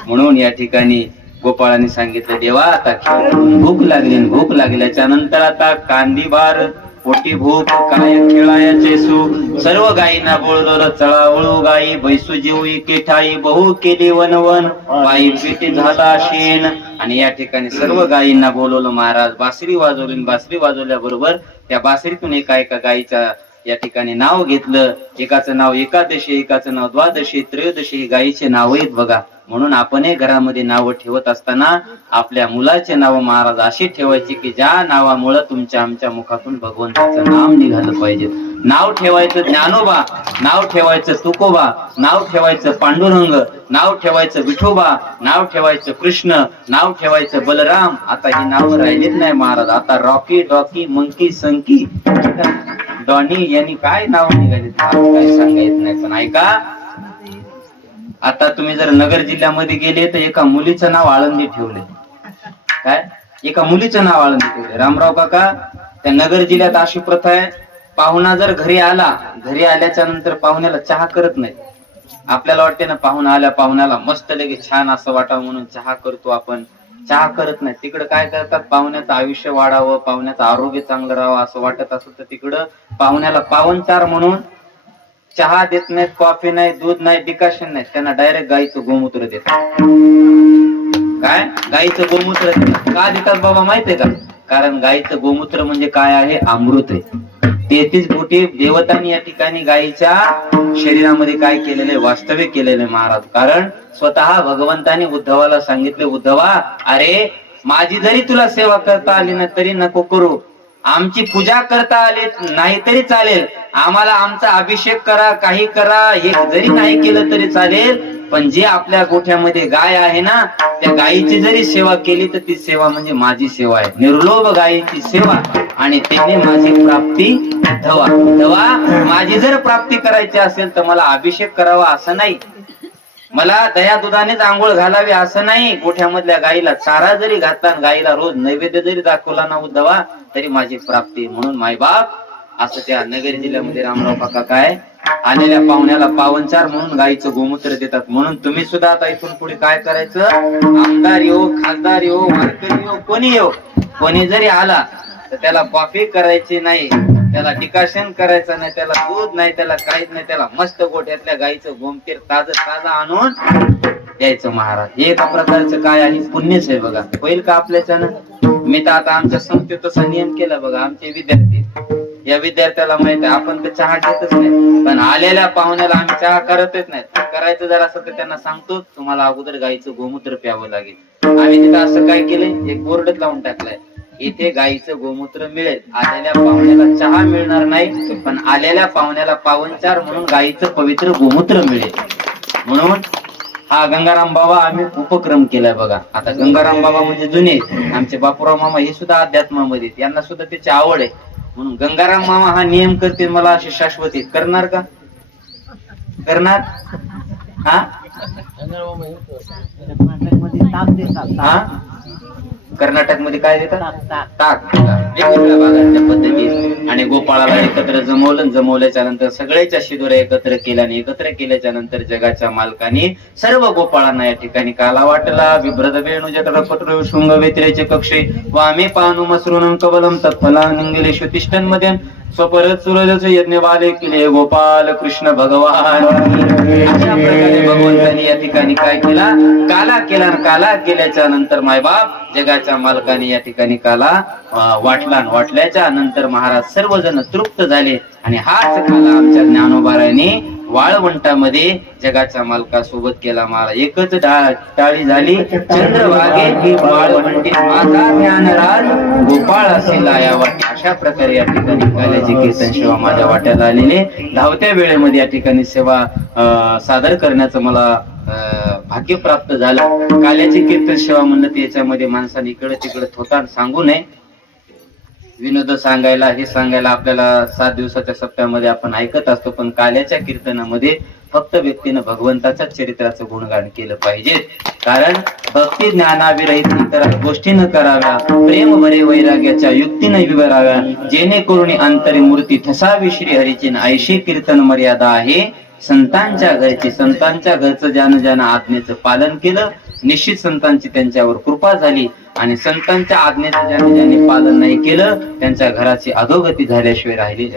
म्हणून या ठिकाणी गोपाळाने सांगितलं देवा आता भूक लागली. भूक लागल्याच्या नंतर आता कांदीबार पोटी भूक काय खेळायचे सू सर्व गायींना बोलवलं. चळावळू गायी बैसू जीव केठाई बहु केली वनवन बाई पेटी झाला शेण. आणि या ठिकाणी सर्व गायींना बोलवलं महाराज. बासरी वाजवली. बासरी वाजवल्याबरोबर त्या बासरीतून एका गायीच्या या ठिकाणी नाव घेतलं. एकाचं नाव एकादशी, एकाचं नाव द्वादशी, त्रयोदशी ही गायीचे नाव आहेत बघा. म्हणून आपणही घरामध्ये नावं ठेवत असताना आपल्या मुलाचे नाव महाराज अशी ठेवायची की ज्या नावामुळे तुमच्या आमच्या मुखातून भगवंताचं नाम निघालं पाहिजे. नाव ठेवायचं ज्ञानोबा, नाव ठेवायचं तुकोबा, नाव ठेवायचं पांडुरंग, नाव ठेवायचं विठोबा, नाव ठेवायचं कृष्ण, नाव ठेवायचं बलराम. आता ही नावं राहिलीच नाही महाराज. आता रॉकी डॉकी मंकी संकी डॉनी यांनी काय नाव निघाले काय सांगायच नाही. पण ऐका आता तुम्ही जर नगर जिल्ह्यामध्ये गेले तर एका मुलीचं नाव आळंदी ठेवले. काय एका मुलीचं नाव आळंदी ठेवले. रामराव काका त्या नगर जिल्ह्यात अशी प्रथा आहे पाहुणा जर घरी आला, घरी आल्याच्या नंतर पाहुण्याला चहा करत नाही. आपल्याला वाटते ना पाहुण्याला मस्त लगे छान असं वाटावं म्हणून चहा करतो आपण. चहा करत नाही. तिकडं काय करतात पाहुण्याचं आयुष्य वाढावं, पाहुण्याचं आरोग्य चांगलं राहावं असं वाटत असत तर तिकडं पाहुण्याला पावनचार म्हणून चहा देत नाहीत, कॉफी नाही, दूध नाही, डिकाशन नाही. त्यांना डायरेक्ट गाईचं गोमूत्र देतात. काय गाईचं गोमूत्र देतात. का देतात बाबा माहितीये का? कारण गाईचं गोमूत्र म्हणजे काय आहे? अमृत आहे. 33 कोटी देवतांनी या ठिकाणी गायीच्या शरीरामध्ये काय केलेले? वास्तव्य केलेले महाराज. कारण स्वतः भगवंताने उद्धवाला सांगितले, उद्धवा अरे माझी जरी तुला सेवा करता आली ना तरी नको करू, आमची पूजा करता आली नाही तरी चालेल, आम्हाला आमचा अभिषेक करा, काही करा, हे जरी नाही केलं तरी चालेल, पण जे आपल्या गोठ्यामध्ये गाय आहे ना त्या गायीची जरी सेवा केली तर ती सेवा म्हणजे माझी सेवा आहे. निर्लोभ गायीची सेवा आणि त्याने माझी प्राप्ती धवा. माझी जर प्राप्ती करायची असेल तर मला अभिषेक करावा असं नाही, मला दया दुधानेच आंघोळ घालावी असं नाही. गोठ्यामधल्या गायीला चारा जरी घातला, गायीला रोज नैवेद्य जरी दाखवला ना उद्धवा तरी माझी प्राप्ती. म्हणून मायबाप असं त्या नगर जिल्ह्यामध्ये रामराव काका काय आलेल्या पाहुण्याला पावनचार म्हणून गायीचं गोमूत्र देतात. म्हणून तुम्ही सुद्धा आता इथून पुढे काय करायचं? आमदार येऊ, खासदार येऊ, वारकरी येऊ, कोणी येऊ, कोणी जरी आला तर त्याला कॉफी करायची नाही, त्याला डिकाशन करायचं नाही, त्याला दूध नाही, त्याला काहीच नाही. त्याला मस्त गोठ्यातल्या गायीचं गोमतीर ताजं आणून द्यायचं महाराज. हे एका प्रकारचं काय आहे? पुण्यच आहे बघा. होईल का आपल्याच्यानं? मी तर आता आमच्या संस्थेत तसा नियम केला बघा. आमचे विद्यार्थी, या विद्यार्थ्याला माहित आहे आपण तर चहा घेतच नाही, पण आलेल्या पाहुण्याला आम्ही चहा करतच नाही. करायचं जर असं तर त्यांना सांगतो तुम्हाला अगोदर गायीचं गोमूत्र प्यावं लागेल. आम्ही तिथं असं काय केलंय, एक बोर्डच लावून टाकलाय, इथे गायीचं गोमूत्र मिळेल, आलेल्या पाहुण्याला चहा मिळणार नाही, पण आलेल्या पाहुण्याला पावनचार म्हणून गायीचं पवित्र गोमूत्र मिळेल. म्हणून हा गंगाराम बाबा आम्ही उपक्रम केलाय बघा. आता गंगाराम बाबा म्हणजे जुने आमचे बापूराव मामा, हे सुद्धा अध्यात्मामध्ये, यांना सुद्धा त्याची आवड आहे. म्हणून गंगाराम मामा हा नियम करतील मला अशी शाश्वती. करणार का? करणार? हा कर्नाटक मध्ये काय देतात? ताक. वेगवेगळ्या भागातल्या पद्धती. आणि गोपाळाला एकत्र जमवल्याच्या नंतर सगळ्याच्या शिदोऱ्या एकत्र केल्याच्या नंतर जगाच्या मालकाने सर्व गोपाळांना या ठिकाणी काला वाटला. विभ्रद वेणू जठरपत्र शृंग वेत्रेचे कक्षे वामे पानु मसृणम कबलम तत्फलानिंगलेषु तिष्ठन्मध्ये स्वपरत सूरजच यज्ञ बाले केले गोपाल कृष्ण भगवान. अशा प्रकारे भगवंतांनी या ठिकाणी काय केला? काला केला. काला केल्याच्या नंतर मायबाप जगाच्या मालकाने या ठिकाणी काला वाटल्याच्या नंतर महाराज सर्वजण तृप्त झाले. आणि हाच काला आमच्या ज्ञानोबाराने वाळवंटामध्ये जगाच्या मालकासोबत केला. महाराज एकच टाळी झाली चंद्रभागे वाळवंटी माझा ज्ञानराज गोपाळ असे लाया वाटे. अशा प्रकारे या ठिकाणी काल्याची कीर्तन सेवा माझ्या वाट्याला आलेले. धावत्या वेळेमध्ये या ठिकाणी सेवा सादर करण्याचं मला भाग्य प्राप्त झालं. काल्याची कीर्तन सेवा म्हणलं याच्यामध्ये माणसाने इकडे तिकडे थोतांड सांगू नये. विनोद सांगायला हे सांगायला आपल्याला 7 दिवसाच्या सप्त्यामध्ये आपण ऐकत असतो, पण काल्याच्या कीर्तनामध्ये फक्त व्यक्तीनं भगवंताच्या चरित्राचं गुणगान केलं पाहिजे. कारण भक्ती ज्ञानाविरहित इतर गोष्टी न कराव्या, प्रेम भरे वैराग्याच्या युक्तीने विवराव्या, जेणेकरून अंतरी मूर्ती ठसावी श्री हरीची ऐशी कीर्तन मर्यादा आहे संतांच्या घरची. संतांच्या घरचं ज्यानं आज्ञेचं पालन केलं निश्चित संतांची त्यांच्यावर कृपा झाली, आणि संतांच्या आज्ञेचं ज्याने पालन नाही केलं त्यांच्या घराची अधोगती झाल्याशिवाय राहिली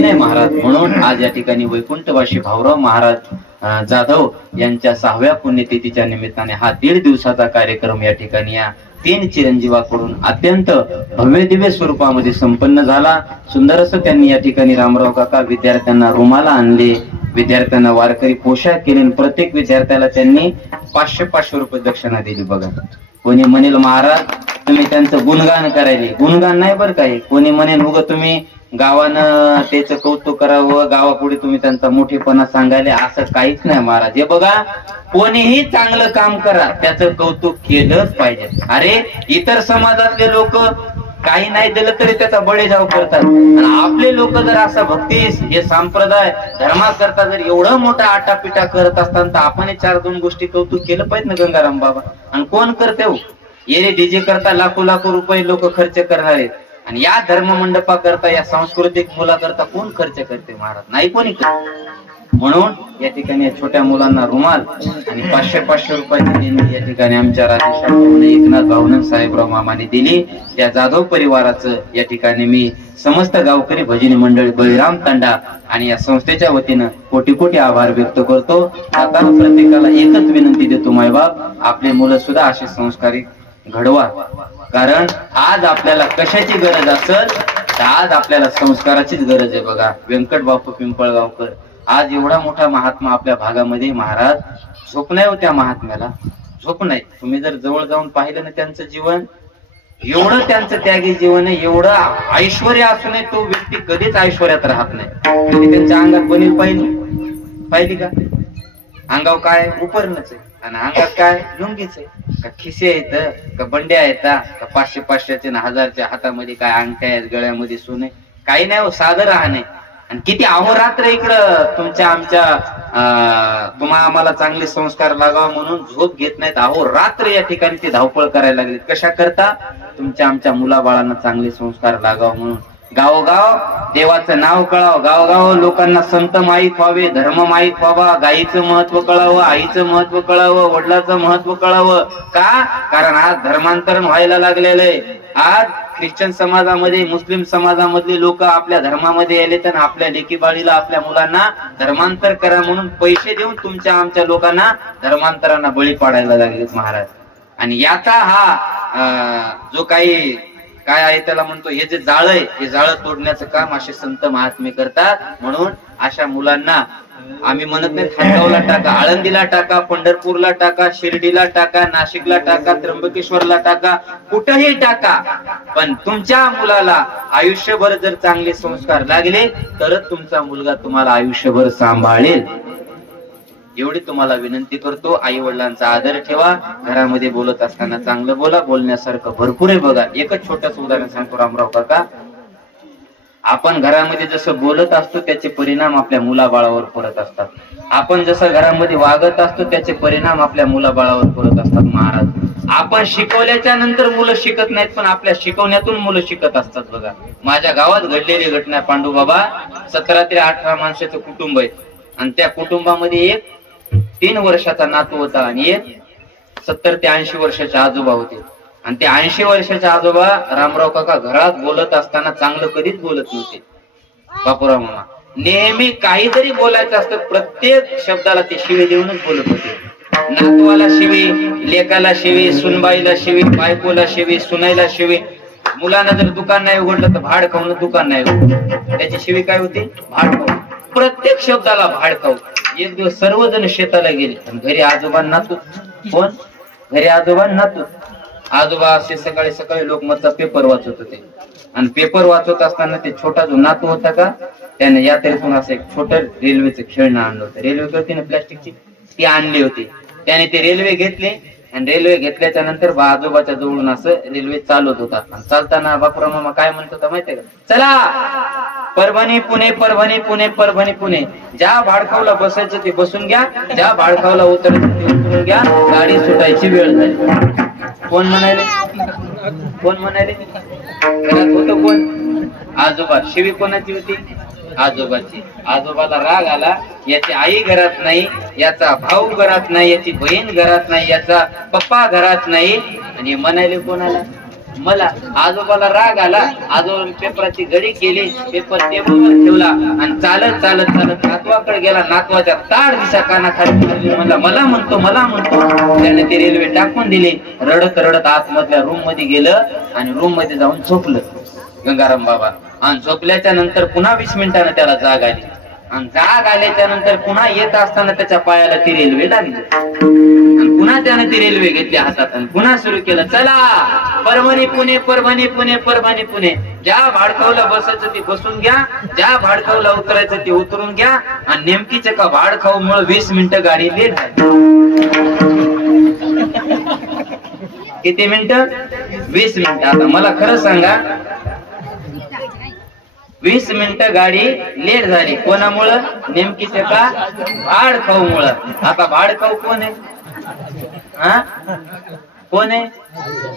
नाही महाराज. म्हणून आज या ठिकाणी वैकुंठवासी भाऊराव महाराज जाधव यांच्या 6व्या पुण्यतिथीच्या निमित्ताने हा 1.5 दिवसाचा कार्यक्रम या ठिकाणी या 3 चिरंजीवाकडून अत्यंत भव्य दिव्य स्वरूपामध्ये संपन्न झाला. सुंदर असं त्यांनी या ठिकाणी रामराव काका विद्यार्थ्यांना रुमाला आणले, विद्यार्थ्यांना वारकरी पोशाख केले, प्रत्येक विद्यार्थ्याला त्यांनी 500-500 रुपये दक्षिणा दिली. बघा, कोणी म्हणेल महाराज तुम्ही त्यांचं गुणगान करायले, गुणगान नाही बरं काय. कोणी म्हणेल उग तुम्ही गावानं त्याचं कौतुक करावं, गावापुढे तुम्ही त्यांचा मोठेपणा सांगायले, असं काहीच नाही महाराज. हे बघा, कोणीही चांगलं काम करा त्याचं कौतुक केलंच पाहिजे. अरे इतर समाजातले लोक काही नाही दिलं तरी त्याचा बळीजाव करतात, आणि आपले लोक जर असं भक्ती हे संप्रदाय धर्माकरता जर एवढं मोठा आटापिटा करत असताना तर आपण 4-2 गोष्टी कौतुक केलं पाहिजे ना गंगाराम बाबा. आणि कोण करते हो? ये डीजे करता लाखो रुपये लोक खर्च करणार आहेत, आणि या धर्म मंडपा करता या सांस्कृतिक मुला करता कोण खर्च करते महाराज? नाही कोणी करत. म्हणून या ठिकाणी छोट्या मुलांना रुमाल आणि 500-500 रुपयाची देणगी या ठिकाणी आमच्या राजेश एकनाथ भावनन साहेबराव मामाने दिली. त्या जाधव परिवाराचं या ठिकाणी मी समस्त गावकरी भजनी मंडळी बळीराम तांडा आणि या संस्थेच्या वतीनं कोटी आभार व्यक्त करतो. आता प्रत्येकाला एकच विनंती देतो, मायबाप आपले मुलं सुद्धा असे संस्कारी घडवा. कारण आज आपल्याला कशाची गरज असेल तर आज आपल्याला संस्काराचीच गरज आहे. बघा, व्यंकट बापू पिंपळगावकर आज एवढा मोठा महात्मा आपल्या भागामध्ये, महाराज झोप नाही हो त्या महात्म्याला, झोप नाही. तुम्ही जर जवळ जाऊन पाहिलं ना त्यांचं जीवन, एवढं त्यांचं त्यागी जीवन आहे, एवढं ऐश्वर्य असूनही तो व्यक्ती कधीच ऐश्वर्यात राहत नाही. कधी त्यांच्या अंगात बनील पाहिली का? अंगावर काय उपरणच आहे, आणि अंगात काय लुंगीच आहे का, खिसे आहेत का, बंड्या आहेत का, 500-500चे 1000च्या हातामध्ये काय अंगठ्या आहेत, गळ्यामध्ये सोने, काही नाही हो, साधं राहणे. आणि किती अहोरात्र इकडं तुमच्या आमच्या तुम्हा आम्हाला चांगले संस्कार लागावा म्हणून झोप घेत नाहीत. अहोरात्र या ठिकाणी ते धावपळ करायला लागले. कशा करता? तुमच्या आमच्या मुलाबाळांना चांगले संस्कार लागाव म्हणून. गावोगाव देवाचं नाव कळावं, गावोगाव लोकांना संत माहीत व्हावे, धर्म माहीत व्हावा, गाईचं महत्व कळावं, आईचं महत्व कळावं, वडिलाचं महत्व कळावं. का? कारण आज धर्मांतरण व्हायला लागलेलं आहे. आज ख्रिश्चन समाजामध्ये, मुस्लिम समाजामधले लोक आपल्या धर्मामध्ये आले, तर आपल्या लेकी बाळीला, आपल्या मुलांना धर्मांतर करा म्हणून पैसे देऊन तुमच्या आमच्या लोकांना धर्मांतरांना बळी पाडायला लागलेत महाराज. आणि याचा हा जो काही काय आहे त्याला म्हणतो, हे जे जाळ आहे, हे जाळ तोडण्याचं काम असे संत महात्मे करतात. म्हणून अशा मुलांना आम्ही म्हणत नाही खानगावला टाका, आळंदीला टाका, पंढरपूरला टाका, शिर्डीला टाका, नाशिकला टाका, त्र्यंबकेश्वरला टाका, कुठेही टाका, पण तुमच्या मुलाला आयुष्यभर जर चांगले संस्कार लागले तरच तुमचा मुलगा तुम्हाला आयुष्यभर सांभाळेल. एवढी तुम्हाला विनंती करतो. आई वडिलांचा आदर ठेवा. घरामध्ये बोलत असताना चांगलं बोला. बोलण्यासारखं भरपूर आहे. बघा, एकच छोटंसं उदाहरण सांगतो रामराव काका. आपण घरामध्ये जसं बोलत असतो त्याचे परिणाम आपल्या मुलाबाळावर पडत असतात. आपण जसं घरामध्ये वागत असतो त्याचे परिणाम आपल्या मुलाबाळावर पडत असतात महाराज. आपण शिकवल्याच्या नंतर मुलं शिकत नाहीत, पण आपल्या शिकवण्यातून मुलं शिकत असतात. बघा, माझ्या गावात घडलेली घटना. पांडू बाबा 17 ते 18 माणसाचं कुटुंब आहे, आणि त्या कुटुंबामध्ये एक 3 वर्षाचा नातू होता आणि एक 70 ते 80 वर्षाचे आजोबा होते. आणि ते 80 वर्षाचे आजोबा रामराव काका घरात बोलत असताना चांगलं कधीच बोलत नव्हते. बापूराव मामा नेहमी काही जरी बोलायचं असतं प्रत्येक शब्दाला ते शिवी देऊनच बोलत होते. नातवाला शिवी, लेकाला शिवी, सुनबाईला शिवी, बायकोला शिवी, सुनाईला शिवी. मुलांना जर दुकान नाही उघडलं तर भाड खाऊन दुकान नाही उघडलं, त्याची शिवी काय होती? भाड खाऊ. प्रत्येक शब्दाला भाड खाऊ. एक दिवस सर्वजण शेताला गेले आणि घरी आजोबांना तू कोण? घरी आजोबांना तू आजोबा असे सकाळी सकाळी लोकमतचा पेपर वाचत होते, आणि पेपर वाचत असताना ते छोटा जो नातू होता का, त्याने यात्रेतून असं एक छोटं रेल्वेचं खेळणं आणलं होतं. रेल्वे होती ना प्लास्टिकची, ती आणली होती. त्याने ते रेल्वे घेतले आणि रेल्वे घेतल्याच्या नंतर बा आजोबाच्या जवळून असं रेल्वे चालवत होता. आणि चालताना बापूराव मामा काय म्हणत होता माहितीये का? चला परभणी पुणे, परभणी पुणे, परभणी पुणे. ज्या भाडखावला बसायचं ते बसून घ्या, ज्या भाडखावला उतरायचं ते उतरून घ्या, गाडी सुटायची वेळ झाली. कोण म्हणाले? कोण म्हणाले? घरात होतं कोण? आजोबा. शिवी कोणाची होती? आजोबाची. आजोबाला राग आला, याची आई घरात नाही, याचा भाऊ घरात नाही, याची बहीण घरात नाही, याचा पप्पा घरात नाही, आणि म्हणाले कोणाला? मला. आजोबाला राग आला, आजोबाने पेपराची घडी केली, पेपर टेबलवर ठेवला आणि चालत चालत चालत नातवाकडे गेला. नातवाच्या ताड दिशा कानाखाली म्हणला, मला म्हणतो, मला म्हणतो. त्याने ती रेल्वे टाकून दिली. रडत रडत आतमधल्या रूम मध्ये गेलं आणि रूम मध्ये जाऊन झोपलं गंगाराम बाबा. आणि झोपल्याच्या नंतर पुन्हा 20 मिनिटांना त्याला जाग आली. आणि जाग आल्याच्या नंतर पुन्हा येत असताना त्याच्या पायाला ती रेल्वे लागली. आणि पुन्हा त्याने ती रेल्वे घेतली हातात आणि पुन्हा सुरू केलं, चला परभणी पुणे, परभणी पुणे, परभणी पुणे. ज्या भाडखावला बसायचं ते बसून घ्या, ज्या भाडखावला उतरायचं ते उतरून घ्या. आणि नेमकीच एका भाडखाऊ मुळे 20 मिनिटं गाडी लेट झाली. किती मिनिटं? 20 मिनिटं. आता मला खरं सांगा, 20 मिनिटं गाडी लेट झाली. कोणामुळं? नेमकीच एका भाडखाऊमुळं. आता भाडखाऊ कोण आहे? हा, कोण आहे?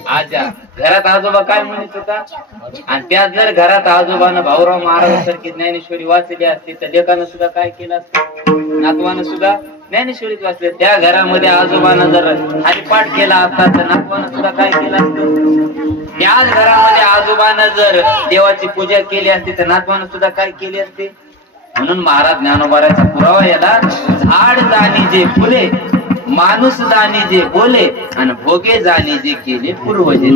आजा. घरात आजोबा काय म्हणत होता? आणि त्यात जर घरात आजोबानं भाऊराव महाराज सारखी ज्ञानेश्वरी वाचली असती तर लेकानं सुद्धा काय केलं असतं? नातवानं सुद्धा ज्ञानेश्वरीच वाचले. त्या घरामध्ये आजोबानं जर हरिपाठ केला असता तर नातवानं सुद्धा काय केलं असतं? त्याच घरामध्ये आजोबानं जर देवाची पूजा केली असती तर नातवानं सुद्धा काय केली असते? म्हणून महाराज ज्ञानोबाराचा पुरावा याला, झाड जाणी जे फुले, माणूस जाणी जे बोले, आणि भोगे जाणी जे केले पूर्वजे.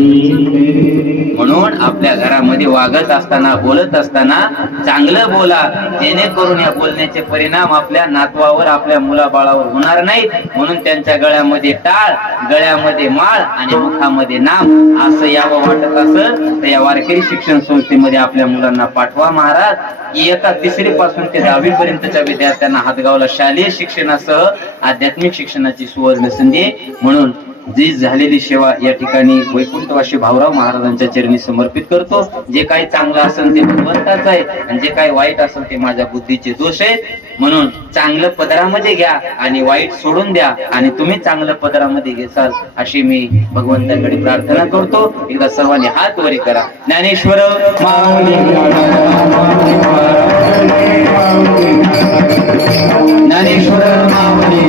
म्हणून आपल्या घरामध्ये वागत असताना, बोलत असताना चांगलं बोला, जेणेकरून या बोलण्याचे परिणाम आपल्या नातवावर, आपल्या मुलाबाळावर होणार नाहीत. म्हणून त्यांच्या गळ्यामध्ये टाळ, गळ्यामध्ये माळ आणि मुखामध्ये नाम असं यावं वाटत असेल तर या वारकरी शिक्षण संस्थेमध्ये आपल्या मुलांना पाठवा. महाराज इयत्ता 3री पासून ते 10वी पर्यंतच्या विद्यार्थ्यांना हातगावला शालेय शिक्षणासह आध्यात्मिक शिक्षणाची सुवर्ण संधी. म्हणून जी झालेली सेवा या ठिकाणी वैकुंठवासी भाऊराव महाराजांच्या चरणी समर्पित करतो. जे काही चांगलं असेल ते भगवंताचं आहे आणि जे काही वाईट असेल ते माझ्या बुद्धीचे दोष आहेत. म्हणून चांगलं पदरामध्ये घ्या आणि वाईट सोडून द्या, आणि तुम्ही चांगलं पदरामध्ये घेसाल अशी मी भगवंताकडे प्रार्थना करतो. एकदा सर्वांनी हात वरी करा. ज्ञानेश्वर माऊली, ज्ञानेश्वर माऊली.